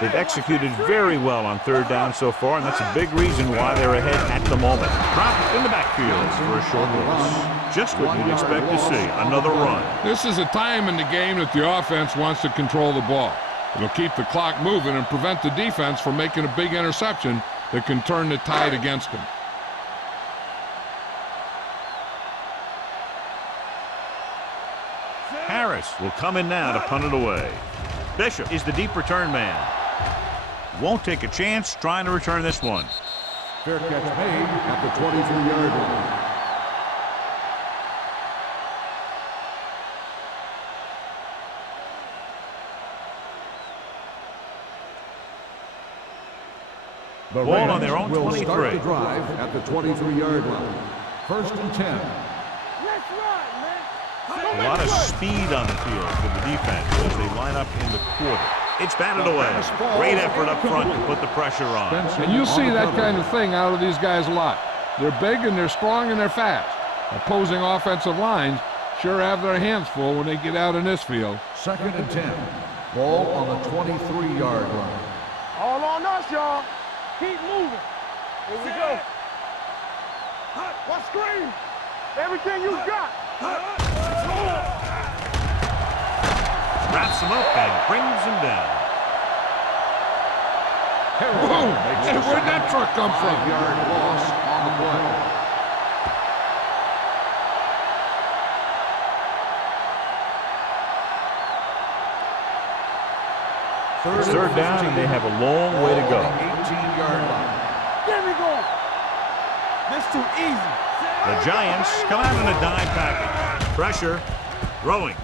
They've executed very well on third down so far, and that's a big reason why they're ahead at the moment. Drop in the backfield for a short loss. Just what you'd expect to see, another run. This is a time in the game that the offense wants to control the ball. It'll keep the clock moving and prevent the defense from making a big interception that can turn the tide against them. Harris will come in now to punt it away. Bishop is the deep return man. Won't take a chance trying to return this one. Fair catch made at the 23-yard line. The Ball on their own will 23. Start the drive at the 23-yard line. First and 10. Let's run, man. A lot of speed on the field for the defense as they line up in the quarter. It's batted away. Great effort up front to put the pressure on. And you see that kind of thing out of these guys a lot. They're big and they're strong and they're fast. Opposing offensive lines sure have their hands full when they get out in this field. Second and 10. Ball on the 23-yard line. All on us, y'all. Keep moving. Here we go. One screen. Everything you got. Wraps him up and brings him down. Whoa! Hey, where'd that truck come from? 5-yard loss on the play. It's third down and they have a long way to go. 18-yard line. There we go. That's too easy. The Giants come out in a dime package. Pressure, throwing.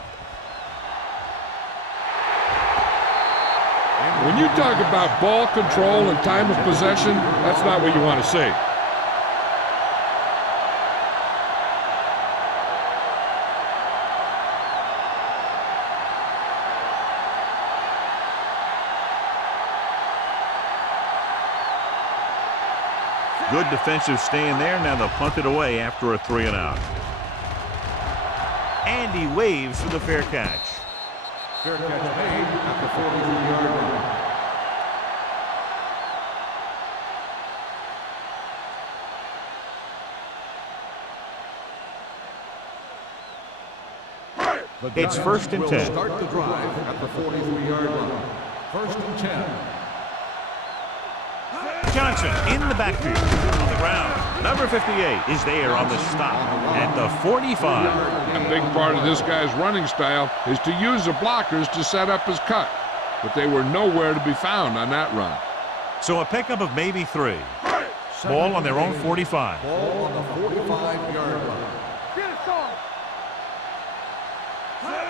When you talk about ball control and time of possession, that's not what you want to see. Good defensive stand there. Now they'll punt it away after a 3-and-out. And he waves for the fair catch. Fair catch made at the 43-yard line. It's first and 10. Start the drive at the 43-yard line. First and 10. Johnson in the backfield on the ground. Number 58 is there on the stop at the 45. A big part of this guy's running style is to use the blockers to set up his cut, but they were nowhere to be found on that run. So a pickup of maybe 3. Ball on their own 45. Ball on the 45-yard line. Get it started.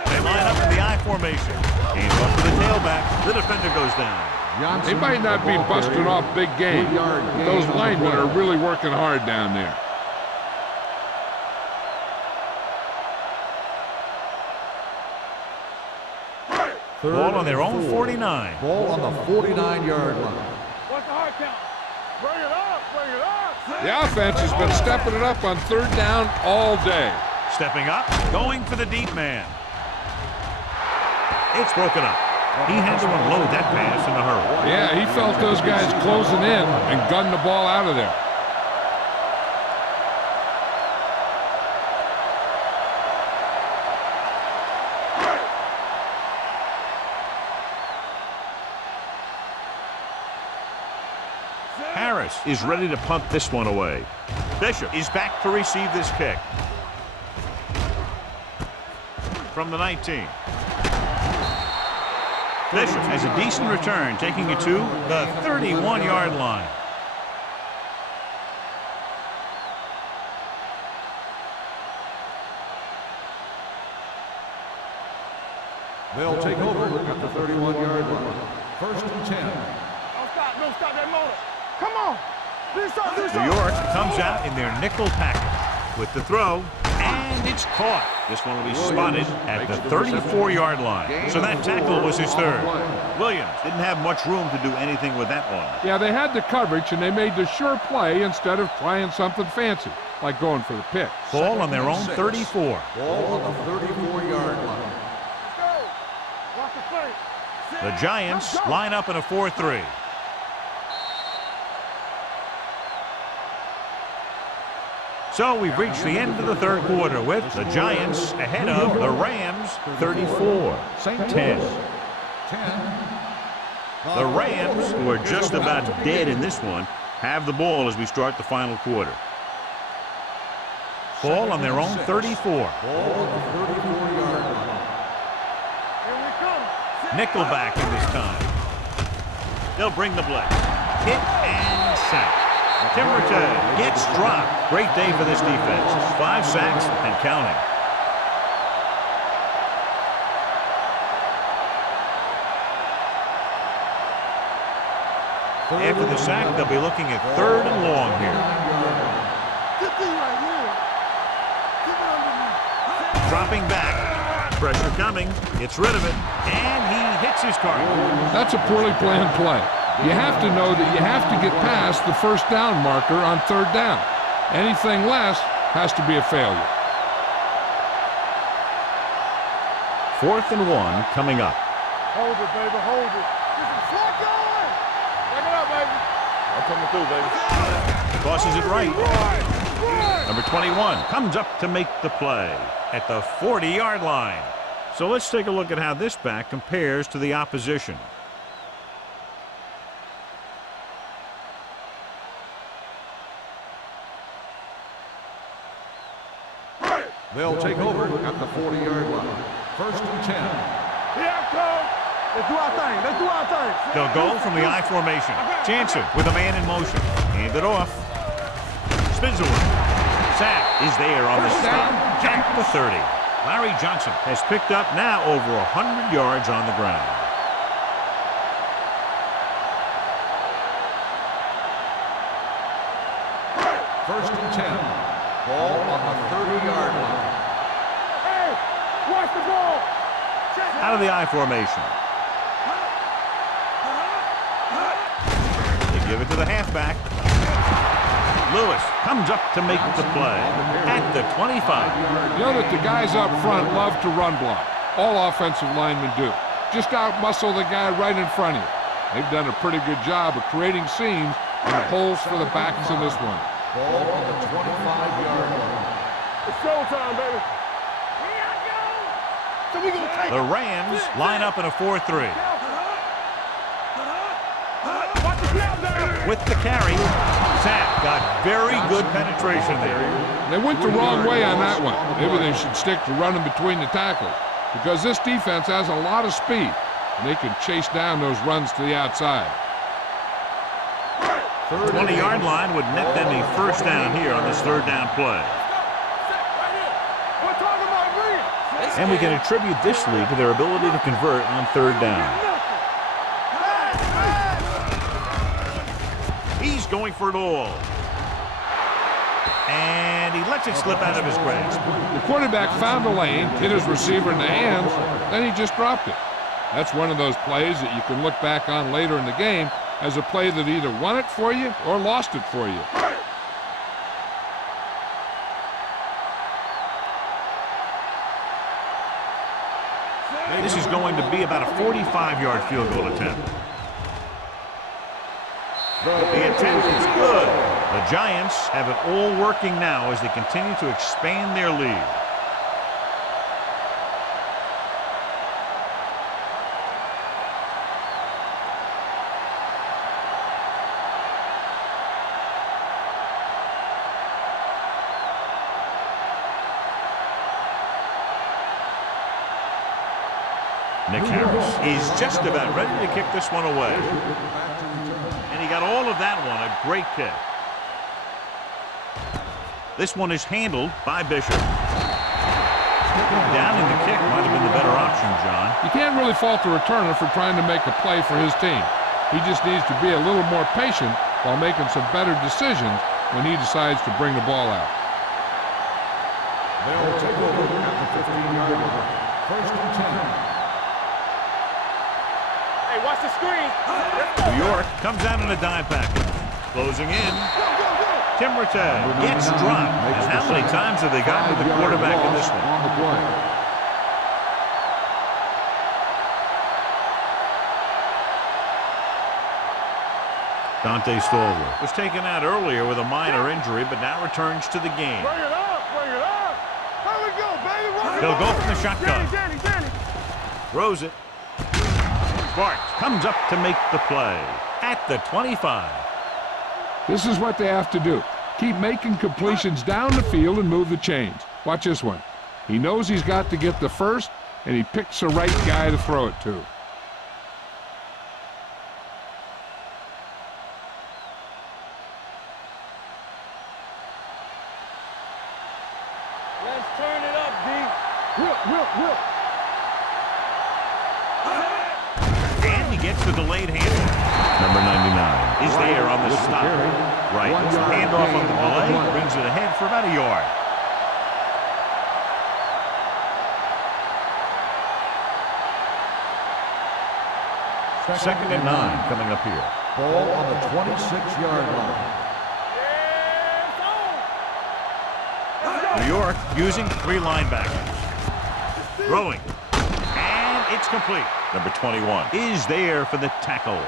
They line up in the I formation. Came up to the tailback. The defender goes down. They might not be busting off big game, but those linemen are really working hard down there. Ball on their own 49. Ball on the 49-yard line. What's the hard count? Bring it up. Bring it up. The offense has been stepping it up on third down all day. Stepping up, going for the deep man. It's broken up. He had to unload that pass in a hurry. Yeah, he felt those guys closing in and gunned the ball out of there. Harris is ready to punt this one away. Bishop is back to receive this kick. From the 19. Fisher has a decent return, taking it to the 31-yard line. They'll take over at the 31-yard line. First and 10. Don't stop that motor. Come on. New York comes out in their nickel package with the throw, and it's caught. This one will be spotted at the 34-yard line. So that tackle was his third. Williams didn't have much room to do anything with that one. Yeah, they had the coverage, and they made the sure play instead of trying something fancy, like going for the pick. Ball on their own 34. Ball on the 34-yard line. The Giants line up in a 4-3. So we've reached the end of the third quarter with the Giants ahead of the Rams 34-10. The Rams, who are just about dead in this one, have the ball as we start the final quarter. Ball on their own 34. Ball on the 34-yard line. Nickelback in this time. They'll bring the blitz. Hit and sack. Timberton gets dropped. Great day for this defense. 5 sacks and counting. After the sack, they'll be looking at 3rd and long here. Dropping back. Pressure coming. Gets rid of it. And he hits his target. That's a poorly planned play. You have to know that you have to get past the first down marker on 3rd down. Anything less has to be a failure. 4th and 1 coming up. Hold it, baby, hold it. Get some slack going. Back it up, baby. I'm coming through, baby. Tosses it right. Number 21 comes up to make the play at the 40-yard line. So let's take a look at how this back compares to the opposition. They'll take over at the 40-yard line. First and 10. Here comes. Let's do our thing. Let's do our thing. They'll go from the I formation. Jansen with a man in motion. Hand it off. Spins away. Sack is there on the stop. At the 30. Larry Johnson has picked up now over 100 yards on the ground. First and 10. Ball on the 30-yard line. Hey, watch the ball. Out of the I formation. They give it to the halfback. Lewis comes up to make the play at the 25. You know that the guys up front love to run block. All offensive linemen do. Just out-muscle the guy right in front of you. They've done a pretty good job of creating seams and holes for the backs in this one. Ball on the 25-yard line. It's showtime, baby. So we gonna take The Rams line up in a 4-3. Watch the snap down. With the carry, Sack got very good penetration there. They went the wrong way on that one. Maybe they should stick to running between the tackles because this defense has a lot of speed and they can chase down those runs to the outside. 20-yard line would net them a first down here on this 3rd down play. We're talking about green. And we can attribute this lead to their ability to convert on 3rd down. He's going for it all. And he lets it slip out of his grasp. The quarterback found the lane, hit his receiver in the hands, then he just dropped it. That's one of those plays that you can look back on later in the game as a play that either won it for you or lost it for you. This is going to be about a 45-yard field goal attempt. The attempt is good. The Giants have it all working now as they continue to expand their lead. Nick Harris is just about ready to kick this one away. And he got all of that one, a great kick. This one is handled by Bishop. Downing the kick might have been the better option, John. You can't really fault the returner for trying to make a play for his team. He just needs to be a little more patient while making some better decisions when he decides to bring the ball out. They'll take over at the 15-yard line. First and 10. Hey, watch the screen. New York comes out in a dime package. Closing in. Timrete gets dropped. And how many times have they gotten to the quarterback in this one? On the play. Dante Stallworth was taken out earlier with a minor injury, but now returns to the game. Bring it up, bring it up. There we go, baby. Run He'll it go up. from the shotgun. Danny. Throws it. Sparks comes up to make the play at the 25. This is what they have to do. Keep making completions down the field and move the chains. Watch this one. He knows he's got to get the first, and he picks the right guy to throw it to. Let's turn it up, D. Whip. And he gets the delayed handoff. Number 99 is there on the stop. Right, the handoff on the delay, brings it ahead for about a yard. Second and 9 coming up here. Ball on the 26-yard line. New York using 3 linebackers. Throwing. And it's complete. Number 21 is there for the tackle.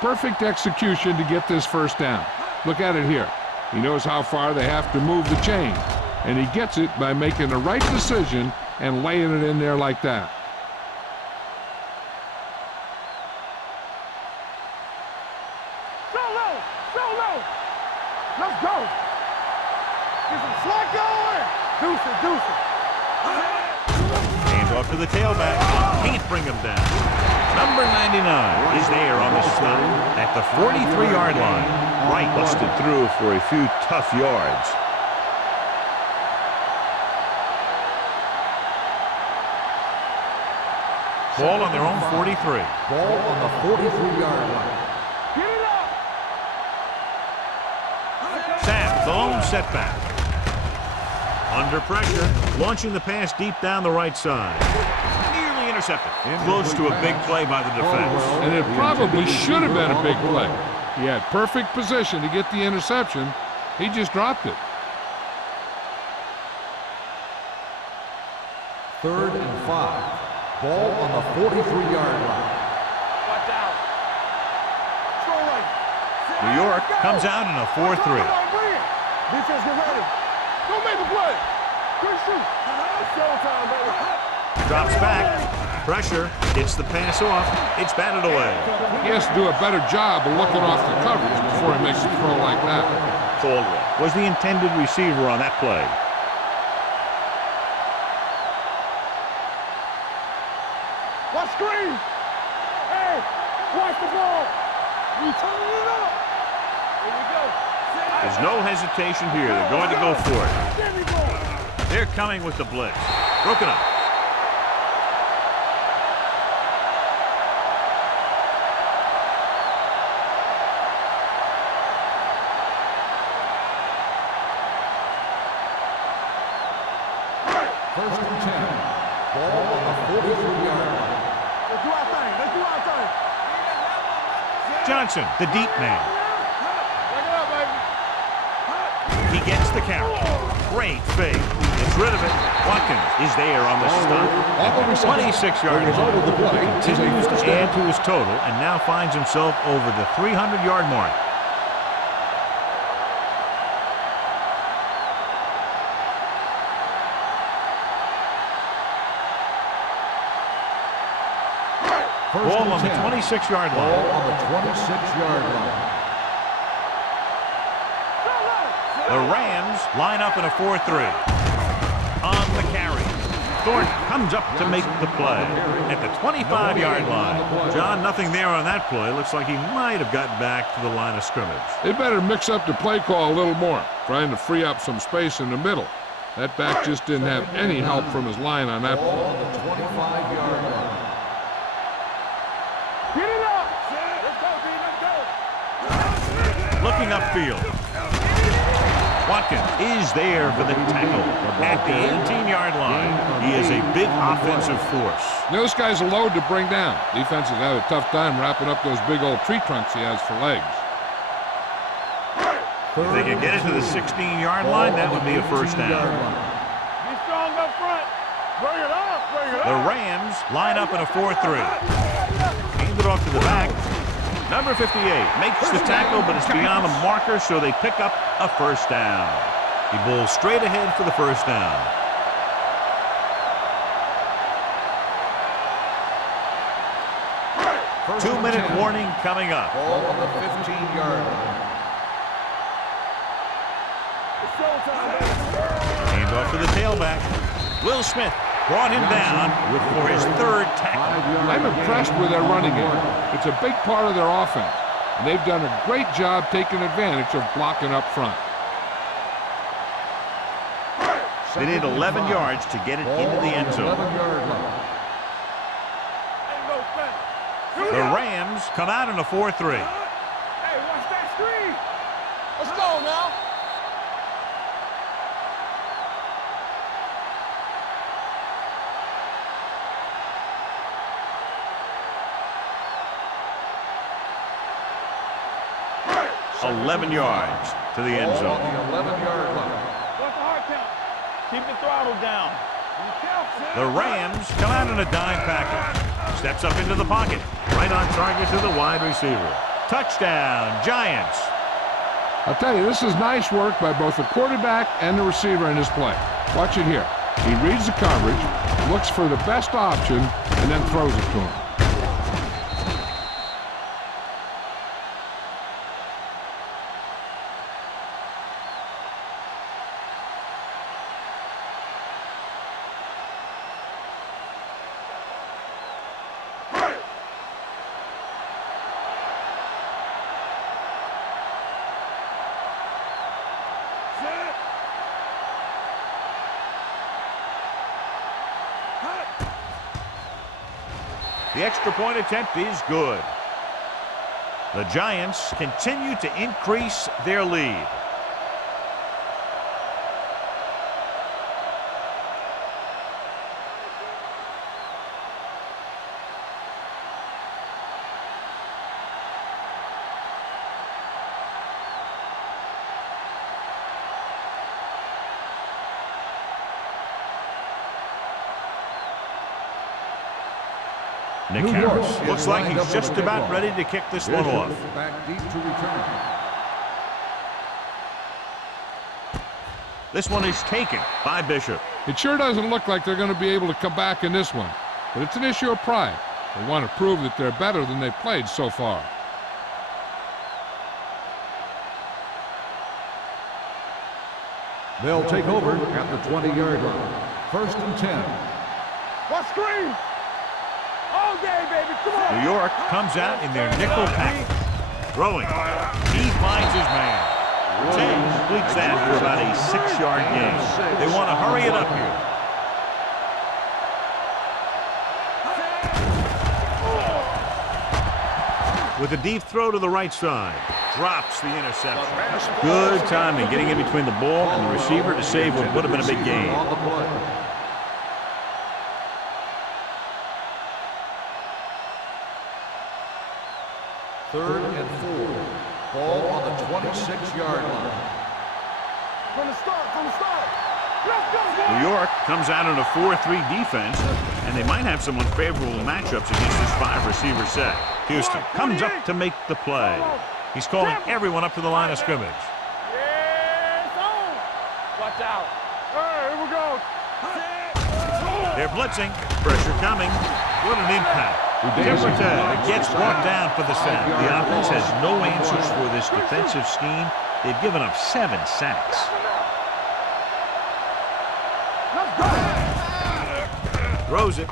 Perfect execution to get this first down. Look at it here. He knows how far they have to move the chain, and he gets it by making the right decision and laying it in there like that. So low. Let's go. Get some slack going. Deuce it. Hands off to the tailback. Can't bring him down. Number 99 is there on the stop at the 43-yard line. Right busted through for a few tough yards. Ball on their own 43. Ball on the 43-yard line. Get it up. Sam, the lone setback. Under pressure, launching the pass deep down the right side. Nearly intercepted. Close to a big play by the defense. And it probably should have been a big play. He had perfect position to get the interception. He just dropped it. Third and 5. Ball on the 43-yard line. Watch out. Throw right. New York comes out in a 4-3. Bring it. Defense, get ready. Don't make a play. Quick shoot. It's showtime, baby. Drops back. Pressure. Gets the pass off. It's batted away. He has to do a better job of looking off the coverage before he makes a throw like that. Caldwell was the intended receiver on that play. Watch screen. Hey, watch the ball. We turning it up. Here we go. There's no hesitation here. They're going to go for it. There we go. They're coming with the blitz. Broken up. First and 10. Ball on the 43-yard line. Let's do our thing. Johnson, the deep man. Bring it up, baby. He gets the carry. Great fake. Gets rid of it. Watkins is there on the stop at the 26-yard line. Continues to add to his total and now finds himself over the 300-yard mark. Ball on the 26-yard line. Ball on the 26-yard line. The Rams line up in a 4-3. On the carry. Thornton comes up to make the play at the 25-yard line. John, nothing there on that play. Looks like he might have gotten back to the line of scrimmage. They better mix up the play call a little more, trying to free up some space in the middle. That back just didn't have any help from his line on that play. The 25-yard line. Get it up! Let's go, D, let's go! Looking upfield. Watkins is there for the tackle at the 18-yard line. He is a big offensive force. Those guys are load to bring down. Defenses have a tough time wrapping up those big old tree trunks he has for legs. If they can get it to the 16-yard line, that would be a first down. Be strong up front. Bring it up, bring it up. The Rams line up in a 4-3. Hand it off to the back. Number 58 makes the tackle, but it's beyond the marker, so they pick up a first down. He bowls straight ahead for the first down. Two-minute warning coming up. Ball on the 15-yard line. Hand off to the tailback. Will Smith brought him down for his third tackle. I'm impressed with their running game. It's a big part of their offense, and they've done a great job taking advantage of blocking up front. They need 11 yards to get it into the end zone. 11-yard line. The Rams come out in a 4-3. Hey, watch that screen. Let's go now. Right. 11 yards to the end zone. On the 11-yard line. What's the hard count? Keep the throttle down. The Rams come out in a dime package. Steps up into the pocket. Right on target to the wide receiver. Touchdown, Giants. I'll tell you, this is nice work by both the quarterback and the receiver in this play. Watch it here. He reads the coverage, looks for the best option, and then throws it to him. The extra point attempt is good. The Giants continue to increase their lead. Nick Harris looks like he's just about ready to kick this one off. Back deep to return. This one is taken by Bishop. It sure doesn't look like they're going to be able to come back in this one, but it's an issue of pride. They want to prove that they're better than they've played so far. They'll take over at the 20-yard line. 1st and 10. What screen? All day, baby. Come on. New York comes out in their nickel package. Throwing. He finds his man. Tay completes that for about a 6-yard gain. They want to hurry it up here. With a deep throw to the right side. Drops the interception. Good timing getting in between the ball and the receiver to save what would have been a big gain. On the play. Third and 4. Ball on the 26-yard line. From the start. Let's go, boy. New York comes out in a 4-3 defense, and they might have some unfavorable matchups against this 5-receiver set. Houston comes up to make the play. He's calling everyone up to the line of scrimmage. Yeah, it's on. Watch out. Hey, here we go. They're blitzing. Pressure coming. What an impact. Timberton gets brought down for the sack. The offense has no answers for this defensive scheme. They've given up 7 sacks. Throws it.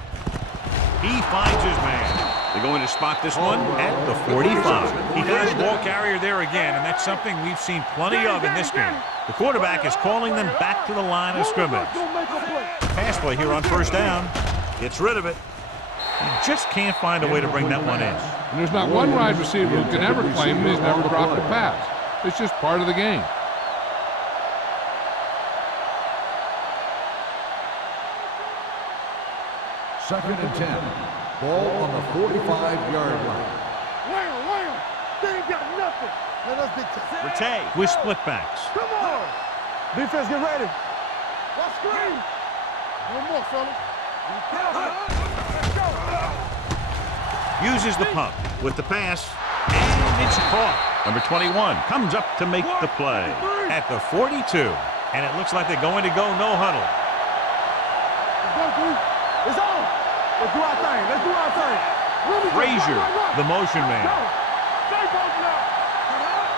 He finds his man. They're going to spot this one at the 45. He got his ball carrier there again, and that's something we've seen plenty of in this game. The quarterback is calling them back to the line of scrimmage. Pass play here on first down. Gets rid of it. He just can't find a way to bring that one in. And there's not one wide receiver who can ever claim that he's never dropped a pass. It's just part of the game. Second and 10. Ball on the 45-yard line. Wham! They ain't got nothing. Let us get Rattay with split backs. Come on. Defense, get ready. Let's screen. No more, fellas. Uses the pump with the pass, and it's caught. Number 21 comes up to make the play at the 42, and it looks like they're going to go no huddle. It's on. Let's do our thing. Let's do our thing. Frazier, the motion man. Stay both now.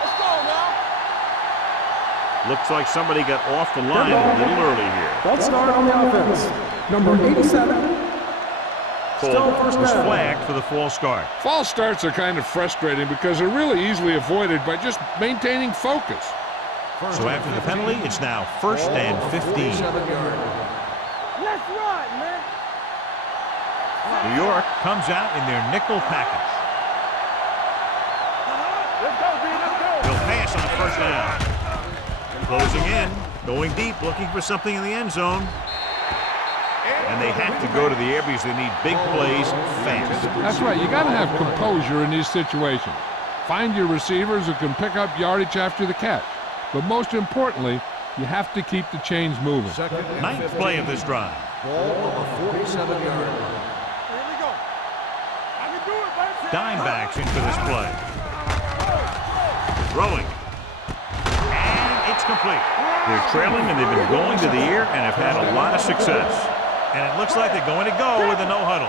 Let's go now. Looks like somebody got off the line a little early here. False start on the offense. Number 87. Still first Was down. flagged for the false start. False starts are kind of frustrating because they're really easily avoided by just maintaining focus. So after the penalty, it's now first and 15. Let's run, man. New York comes out in their nickel package. Let's go, B. Let's go. They'll pass on first down. Closing in, going deep, looking for something in the end zone. And they have to go to the air because they need big plays fast. That's right. You got to have composure in these situations. Find your receivers who can pick up yardage after the catch. But most importantly, you have to keep the chains moving. Ninth play of this drive. Ball on the 47-yard line. Here we go. I can do it, baby. Dime backs into this play. Throwing. And it's complete. They're trailing and they've been going to the air and have had a lot of success. And it looks like they're going to go with a no huddle.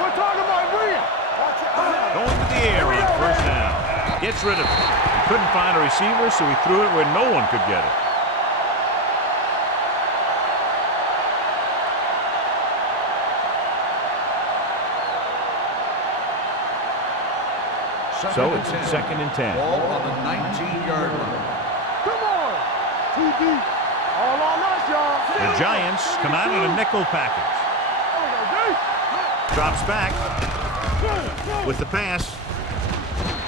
We're talking about William. Watch it. Going to the air on first down. Gets rid of it. He couldn't find a receiver, so he threw it where no one could get it. So it's second and 10. Ball on the 19-yard line. Come on. TD. All on us, y'all. The Giants come out in a nickel package. Drops back with the pass.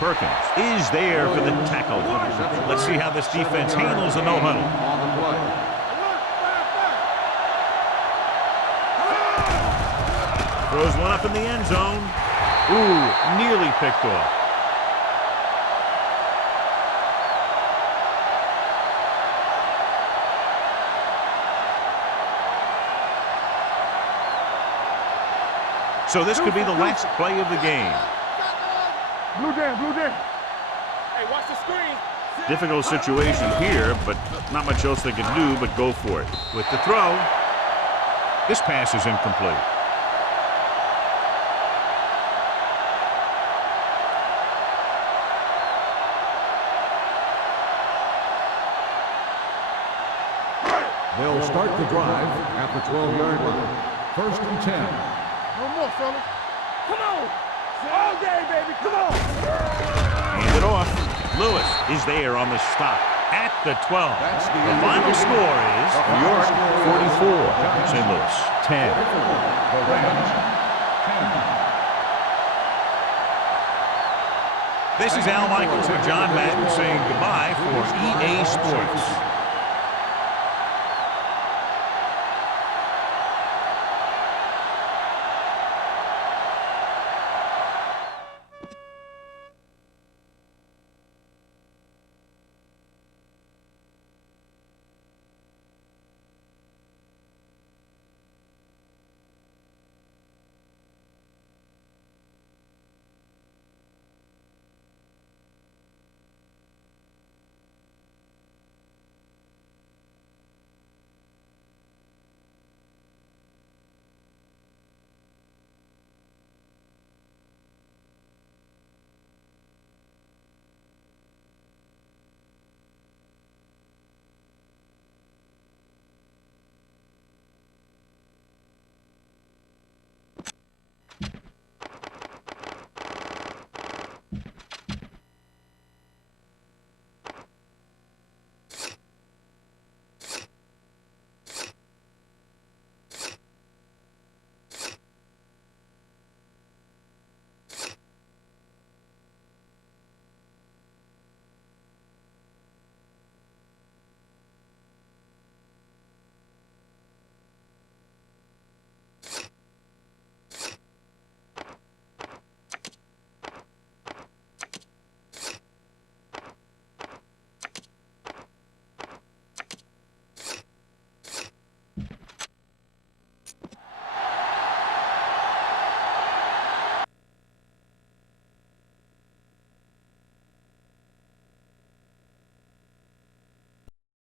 Perkins is there for the tackle. Let's see how this defense handles a no huddle. On the play. Throws one up in the end zone. Ooh, nearly picked off. So this could be the last play of the game. Blue jam. Hey, watch the screen. Difficult situation here, but not much else they can do but go for it. With the throw, this pass is incomplete. They'll start the drive at the 12-yard line. First and 10. No more, fellas. Come on. All day, baby. Come on. Hand it off. Lewis is there on the stop at the 12. The final score is New York 44, St. Louis 10. The Rams 10. This is Al Michaels and John Madden saying goodbye for EA Sports.